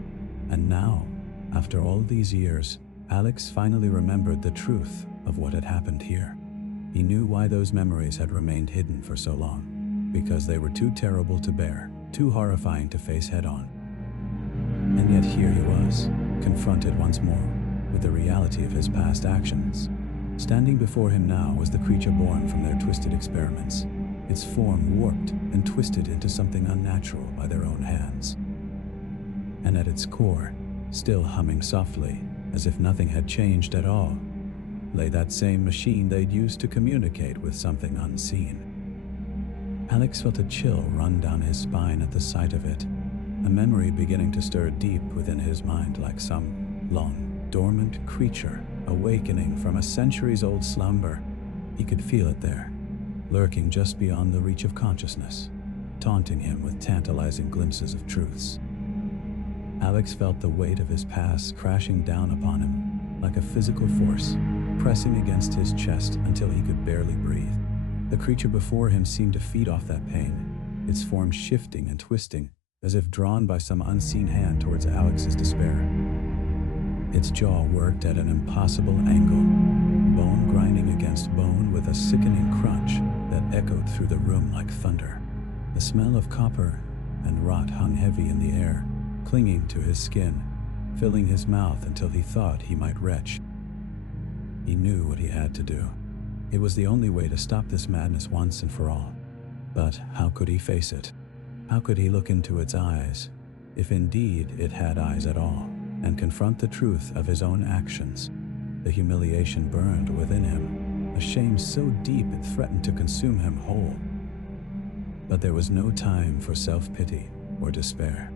And now, after all these years, Alex finally remembered the truth of what had happened here. He knew why those memories had remained hidden for so long, because they were too terrible to bear, too horrifying to face head on. And yet here he was, confronted once more with the reality of his past actions. Standing before him now was the creature born from their twisted experiments, its form warped and twisted into something unnatural by their own hands. And at its core, still humming softly, as if nothing had changed at all, lay that same machine they'd used to communicate with something unseen. Alex felt a chill run down his spine at the sight of it, a memory beginning to stir deep within his mind like some long, dormant creature awakening from a centuries-old slumber. He could feel it there, lurking just beyond the reach of consciousness, taunting him with tantalizing glimpses of truths. Alex felt the weight of his past crashing down upon him, like a physical force, pressing against his chest until he could barely breathe. The creature before him seemed to feed off that pain, its form shifting and twisting, as if drawn by some unseen hand towards Alex's despair. Its jaw worked at an impossible angle, bone grinding against bone with a sickening crunch that echoed through the room like thunder. The smell of copper and rot hung heavy in the air, clinging to his skin, filling his mouth until he thought he might retch. He knew what he had to do. It was the only way to stop this madness once and for all. But how could he face it? How could he look into its eyes, if indeed it had eyes at all, and confront the truth of his own actions? The humiliation burned within him, a shame so deep it threatened to consume him whole. But there was no time for self-pity or despair.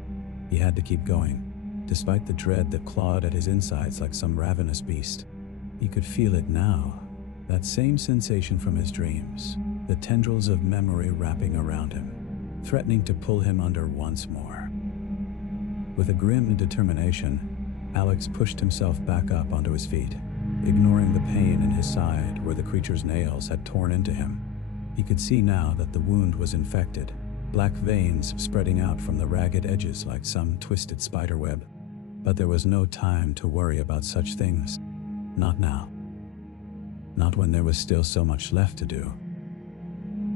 He had to keep going, despite the dread that clawed at his insides like some ravenous beast. He could feel it now, that same sensation from his dreams, the tendrils of memory wrapping around him, threatening to pull him under once more. With a grim determination, Alex pushed himself back up onto his feet, ignoring the pain in his side where the creature's nails had torn into him. He could see now that the wound was infected, black veins spreading out from the ragged edges like some twisted spiderweb. But there was no time to worry about such things. Not now. Not when there was still so much left to do.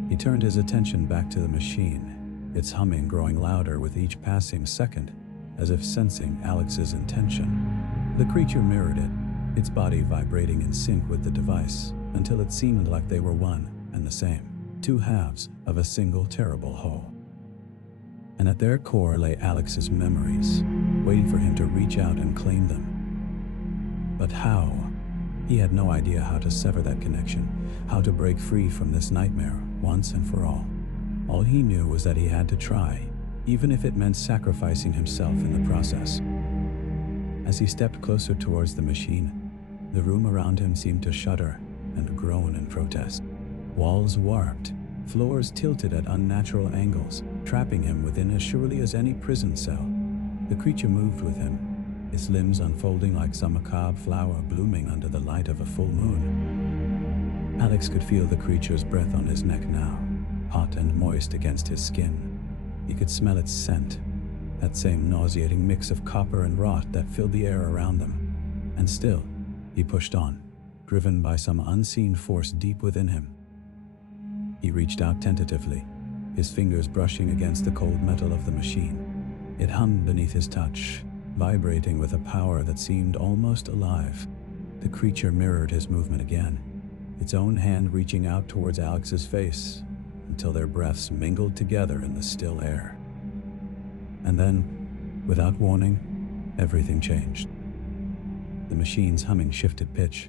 He turned his attention back to the machine, its humming growing louder with each passing second, as if sensing Alex's intention. The creature mirrored it, its body vibrating in sync with the device, until it seemed like they were one and the same, two halves of a single terrible whole. And at their core lay Alex's memories, waiting for him to reach out and claim them. But how? He had no idea how to sever that connection, how to break free from this nightmare once and for all. All he knew was that he had to try, even if it meant sacrificing himself in the process. As he stepped closer towards the machine, the room around him seemed to shudder and groan in protest. Walls warped, floors tilted at unnatural angles, trapping him within as surely as any prison cell. The creature moved with him, its limbs unfolding like some macabre flower blooming under the light of a full moon. Alex could feel the creature's breath on his neck now, hot and moist against his skin. He could smell its scent, that same nauseating mix of copper and rot that filled the air around them. And still, he pushed on, driven by some unseen force deep within him. He reached out tentatively, his fingers brushing against the cold metal of the machine. It hummed beneath his touch, vibrating with a power that seemed almost alive. The creature mirrored his movement again, its own hand reaching out towards Alex's face, until their breaths mingled together in the still air. And then, without warning, everything changed. The machine's humming shifted pitch,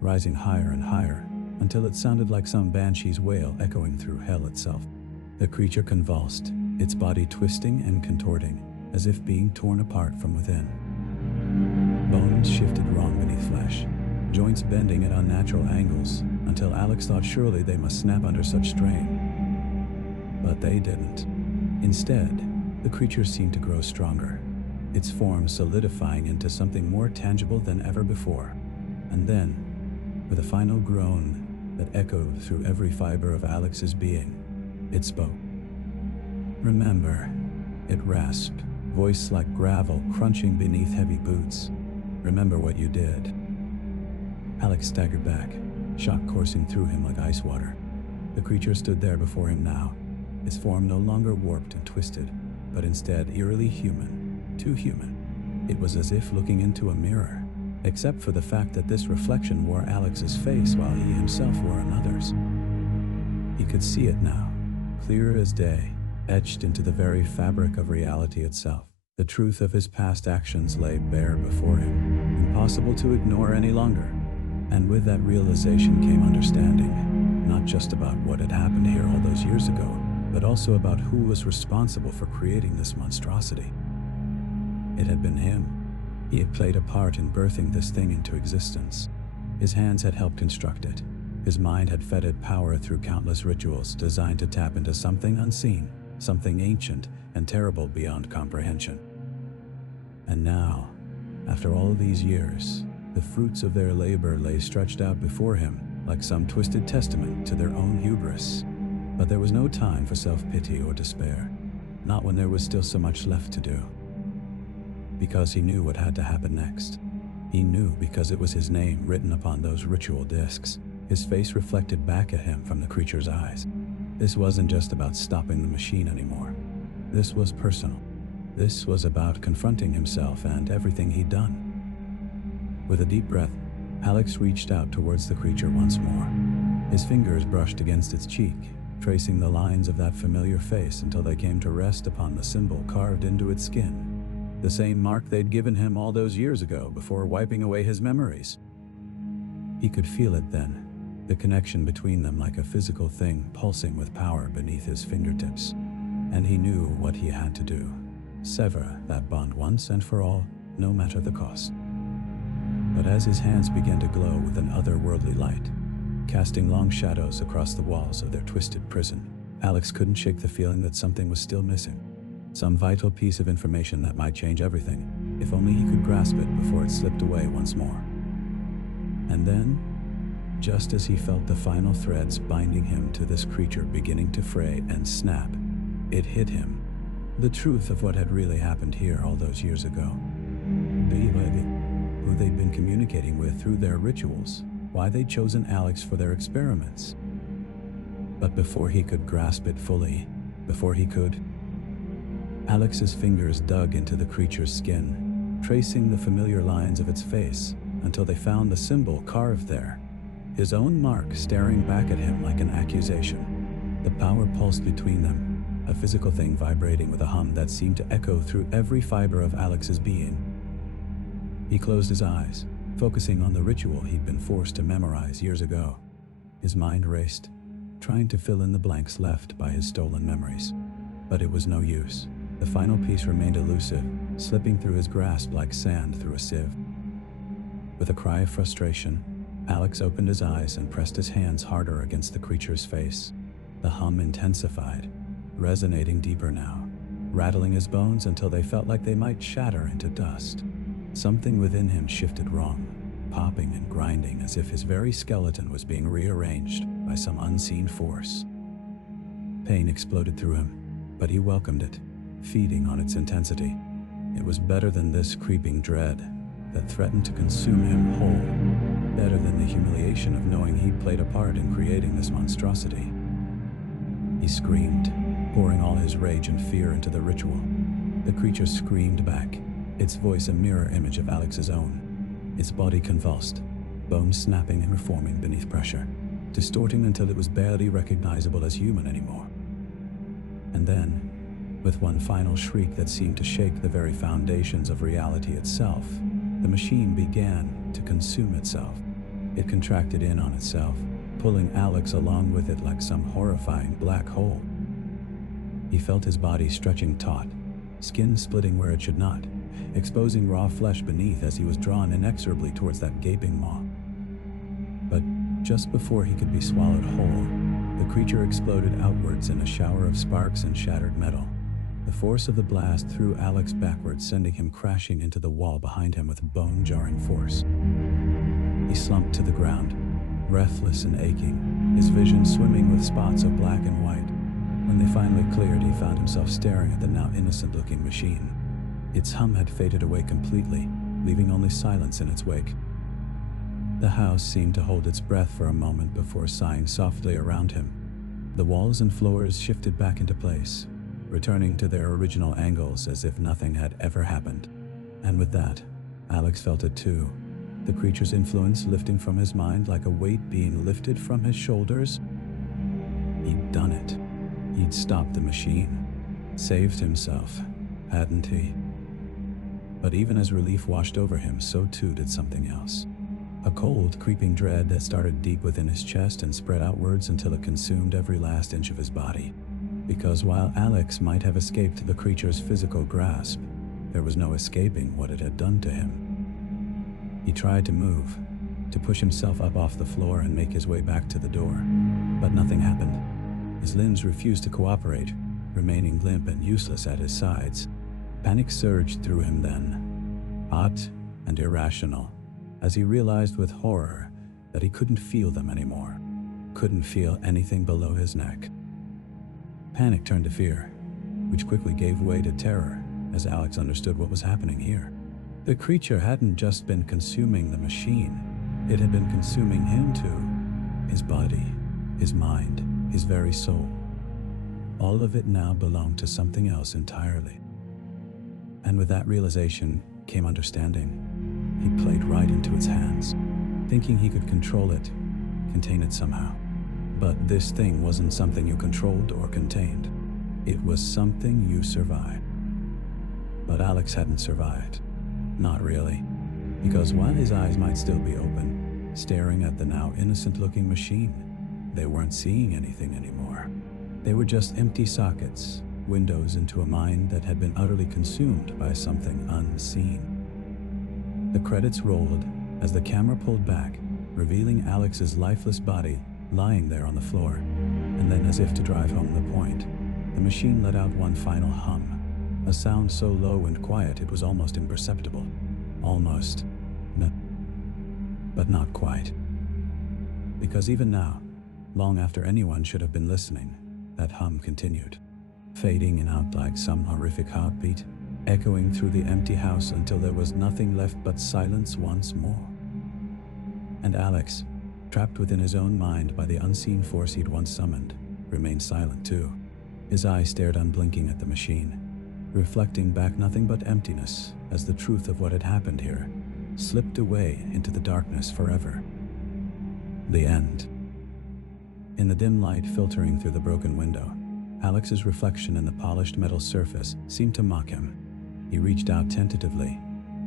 rising higher and higher, until it sounded like some banshee's wail echoing through hell itself. The creature convulsed, its body twisting and contorting, as if being torn apart from within. Bones shifted wrong beneath flesh, joints bending at unnatural angles, until Alex thought surely they must snap under such strain. But they didn't. Instead, the creature seemed to grow stronger, its form solidifying into something more tangible than ever before. And then, with a final groan that echoed through every fiber of Alex's being, it spoke. "Remember," it rasped, voice like gravel crunching beneath heavy boots. "Remember what you did." Alex staggered back, shock coursing through him like ice water. The creature stood there before him now, its form no longer warped and twisted, but instead eerily human, too human. It was as if looking into a mirror, except for the fact that this reflection wore Alex's face while he himself wore another's. He could see it now, clear as day, etched into the very fabric of reality itself. The truth of his past actions lay bare before him, impossible to ignore any longer. And with that realization came understanding, not just about what had happened here all those years ago, but also about who was responsible for creating this monstrosity. It had been him. He had played a part in birthing this thing into existence. His hands had helped construct it. His mind had fed it power through countless rituals designed to tap into something unseen, something ancient and terrible beyond comprehension. And now, after all these years, the fruits of their labor lay stretched out before him like some twisted testament to their own hubris. But there was no time for self-pity or despair, not when there was still so much left to do. Because he knew what had to happen next. He knew because it was his name written upon those ritual discs, his face reflected back at him from the creature's eyes. This wasn't just about stopping the machine anymore. This was personal. This was about confronting himself and everything he'd done. With a deep breath, Alex reached out towards the creature once more. His fingers brushed against its cheek, tracing the lines of that familiar face until they came to rest upon the symbol carved into its skin. The same mark they'd given him all those years ago before wiping away his memories. He could feel it then, the connection between them like a physical thing pulsing with power beneath his fingertips. And he knew what he had to do. Sever that bond once and for all, no matter the cost. But as his hands began to glow with an otherworldly light, casting long shadows across the walls of their twisted prison, Alex couldn't shake the feeling that something was still missing. Some vital piece of information that might change everything, if only he could grasp it before it slipped away once more. And then, just as he felt the final threads binding him to this creature beginning to fray and snap, it hit him. The truth of what had really happened here all those years ago. Who they'd been communicating with through their rituals, why they'd chosen Alex for their experiments. But before he could grasp it fully, Alex's fingers dug into the creature's skin, tracing the familiar lines of its face until they found the symbol carved there. His own mark staring back at him like an accusation. The power pulsed between them, a physical thing vibrating with a hum that seemed to echo through every fiber of Alex's being. He closed his eyes, focusing on the ritual he'd been forced to memorize years ago. His mind raced, trying to fill in the blanks left by his stolen memories. But it was no use. The final piece remained elusive, slipping through his grasp like sand through a sieve. With a cry of frustration, Alex opened his eyes and pressed his hands harder against the creature's face. The hum intensified, resonating deeper now, rattling his bones until they felt like they might shatter into dust. Something within him shifted wrong, popping and grinding as if his very skeleton was being rearranged by some unseen force. Pain exploded through him, but he welcomed it, feeding on its intensity. It was better than this creeping dread that threatened to consume him whole, better than the humiliation of knowing he'd played a part in creating this monstrosity. He screamed, pouring all his rage and fear into the ritual. The creature screamed back, its voice a mirror image of Alex's own. Its body convulsed, bones snapping and reforming beneath pressure, distorting until it was barely recognizable as human anymore. And then, with one final shriek that seemed to shake the very foundations of reality itself, the machine began to consume itself. It contracted in on itself, pulling Alex along with it like some horrifying black hole. He felt his body stretching taut, skin splitting where it should not, exposing raw flesh beneath as he was drawn inexorably towards that gaping maw. But just before he could be swallowed whole, the creature exploded outwards in a shower of sparks and shattered metal. The force of the blast threw Alex backwards, sending him crashing into the wall behind him with bone-jarring force. He slumped to the ground, breathless and aching, his vision swimming with spots of black and white. When they finally cleared, he found himself staring at the now innocent-looking machine. Its hum had faded away completely, leaving only silence in its wake. The house seemed to hold its breath for a moment before sighing softly around him. The walls and floors shifted back into place, returning to their original angles as if nothing had ever happened. And with that, Alex felt it too, the creature's influence lifting from his mind like a weight being lifted from his shoulders. He'd done it. He'd stopped the machine, saved himself, hadn't he? But even as relief washed over him, so too did something else. A cold, creeping dread that started deep within his chest and spread outwards until it consumed every last inch of his body. Because while Alex might have escaped the creature's physical grasp, there was no escaping what it had done to him. He tried to move, to push himself up off the floor and make his way back to the door, but nothing happened. His limbs refused to cooperate, remaining limp and useless at his sides. Panic surged through him then, hot and irrational, as he realized with horror that he couldn't feel them anymore, couldn't feel anything below his neck. Panic turned to fear, which quickly gave way to terror as Alex understood what was happening here. The creature hadn't just been consuming the machine, it had been consuming him too. His body, his mind, his very soul. All of it now belonged to something else entirely. And with that realization came understanding. He played right into its hands, thinking he could control it, contain it somehow. But this thing wasn't something you controlled or contained. It was something you survived. But Alex hadn't survived. Not really. Because while his eyes might still be open, staring at the now innocent-looking machine, they weren't seeing anything anymore. They were just empty sockets, windows into a mind that had been utterly consumed by something unseen. The credits rolled as the camera pulled back, revealing Alex's lifeless body lying there on the floor. And then, as if to drive home the point, the machine let out one final hum, a sound so low and quiet it was almost imperceptible. Almost. No. But not quite. Because even now, long after anyone should have been listening, that hum continued, fading in out like some horrific heartbeat, echoing through the empty house until there was nothing left but silence once more. And Alex, trapped within his own mind by the unseen force he'd once summoned, remained silent too. His eyes stared unblinking at the machine, reflecting back nothing but emptiness as the truth of what had happened here slipped away into the darkness forever. The end. In the dim light filtering through the broken window, Alex's reflection in the polished metal surface seemed to mock him. He reached out tentatively,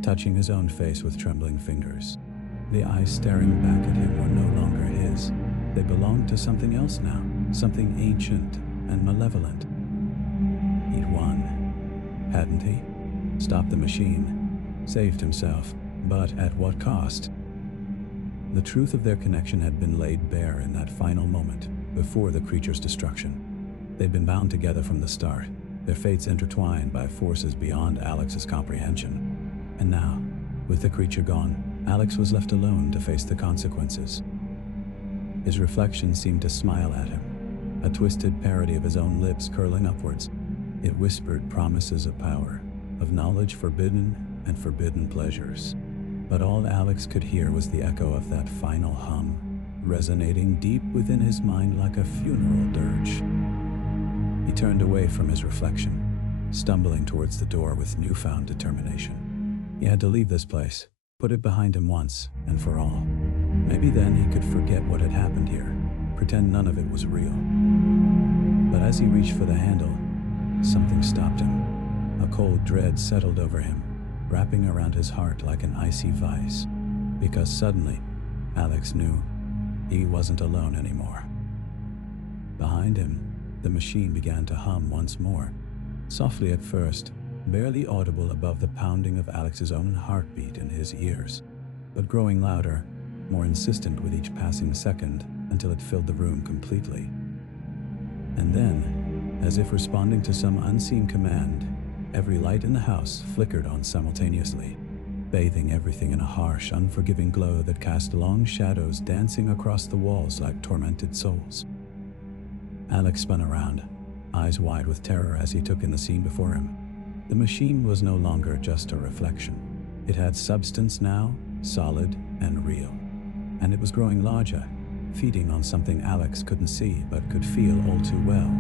touching his own face with trembling fingers. The eyes staring back at him were no longer his. They belonged to something else now, something ancient and malevolent. He'd won, hadn't he? Stopped the machine, saved himself, but at what cost? The truth of their connection had been laid bare in that final moment, before the creature's destruction. They'd been bound together from the start, their fates intertwined by forces beyond Alex's comprehension. And now, with the creature gone, Alex was left alone to face the consequences. His reflection seemed to smile at him, a twisted parody of his own lips curling upwards. It whispered promises of power, of knowledge forbidden and forbidden pleasures. But all Alex could hear was the echo of that final hum, resonating deep within his mind like a funeral dirge. He turned away from his reflection, stumbling towards the door with newfound determination. He had to leave this place, put it behind him once and for all. Maybe then he could forget what had happened here, pretend none of it was real. But as he reached for the handle, something stopped him. A cold dread settled over him, wrapping around his heart like an icy vice. Because suddenly, Alex knew he wasn't alone anymore. Behind him, the machine began to hum once more, softly at first, barely audible above the pounding of Alex's own heartbeat in his ears, but growing louder, more insistent with each passing second until it filled the room completely. And then, as if responding to some unseen command, every light in the house flickered on simultaneously, bathing everything in a harsh, unforgiving glow that cast long shadows dancing across the walls like tormented souls. Alex spun around, eyes wide with terror as he took in the scene before him. The machine was no longer just a reflection. It had substance now, solid and real. And it was growing larger, feeding on something Alex couldn't see but could feel all too well.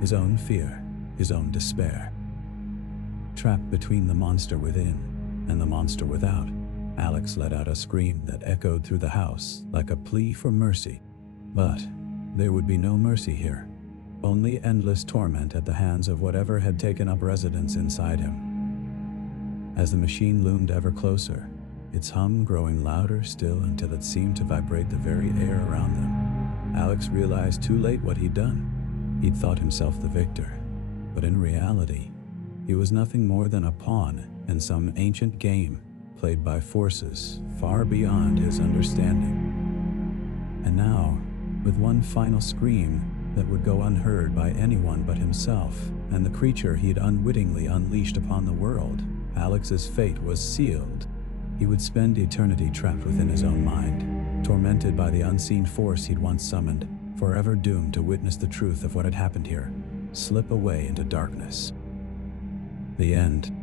His own fear, his own despair. Trapped between the monster within and the monster without, Alex let out a scream that echoed through the house like a plea for mercy. But there would be no mercy here, only endless torment at the hands of whatever had taken up residence inside him. As the machine loomed ever closer, its hum growing louder still until it seemed to vibrate the very air around them, Alex realized too late what he'd done. He'd thought himself the victor, but in reality, he was nothing more than a pawn in some ancient game played by forces far beyond his understanding. And now, with one final scream that would go unheard by anyone but himself and the creature he'd unwittingly unleashed upon the world, Alex's fate was sealed. He would spend eternity trapped within his own mind, tormented by the unseen force he'd once summoned, forever doomed to witness the truth of what had happened here, slip away into darkness. The end.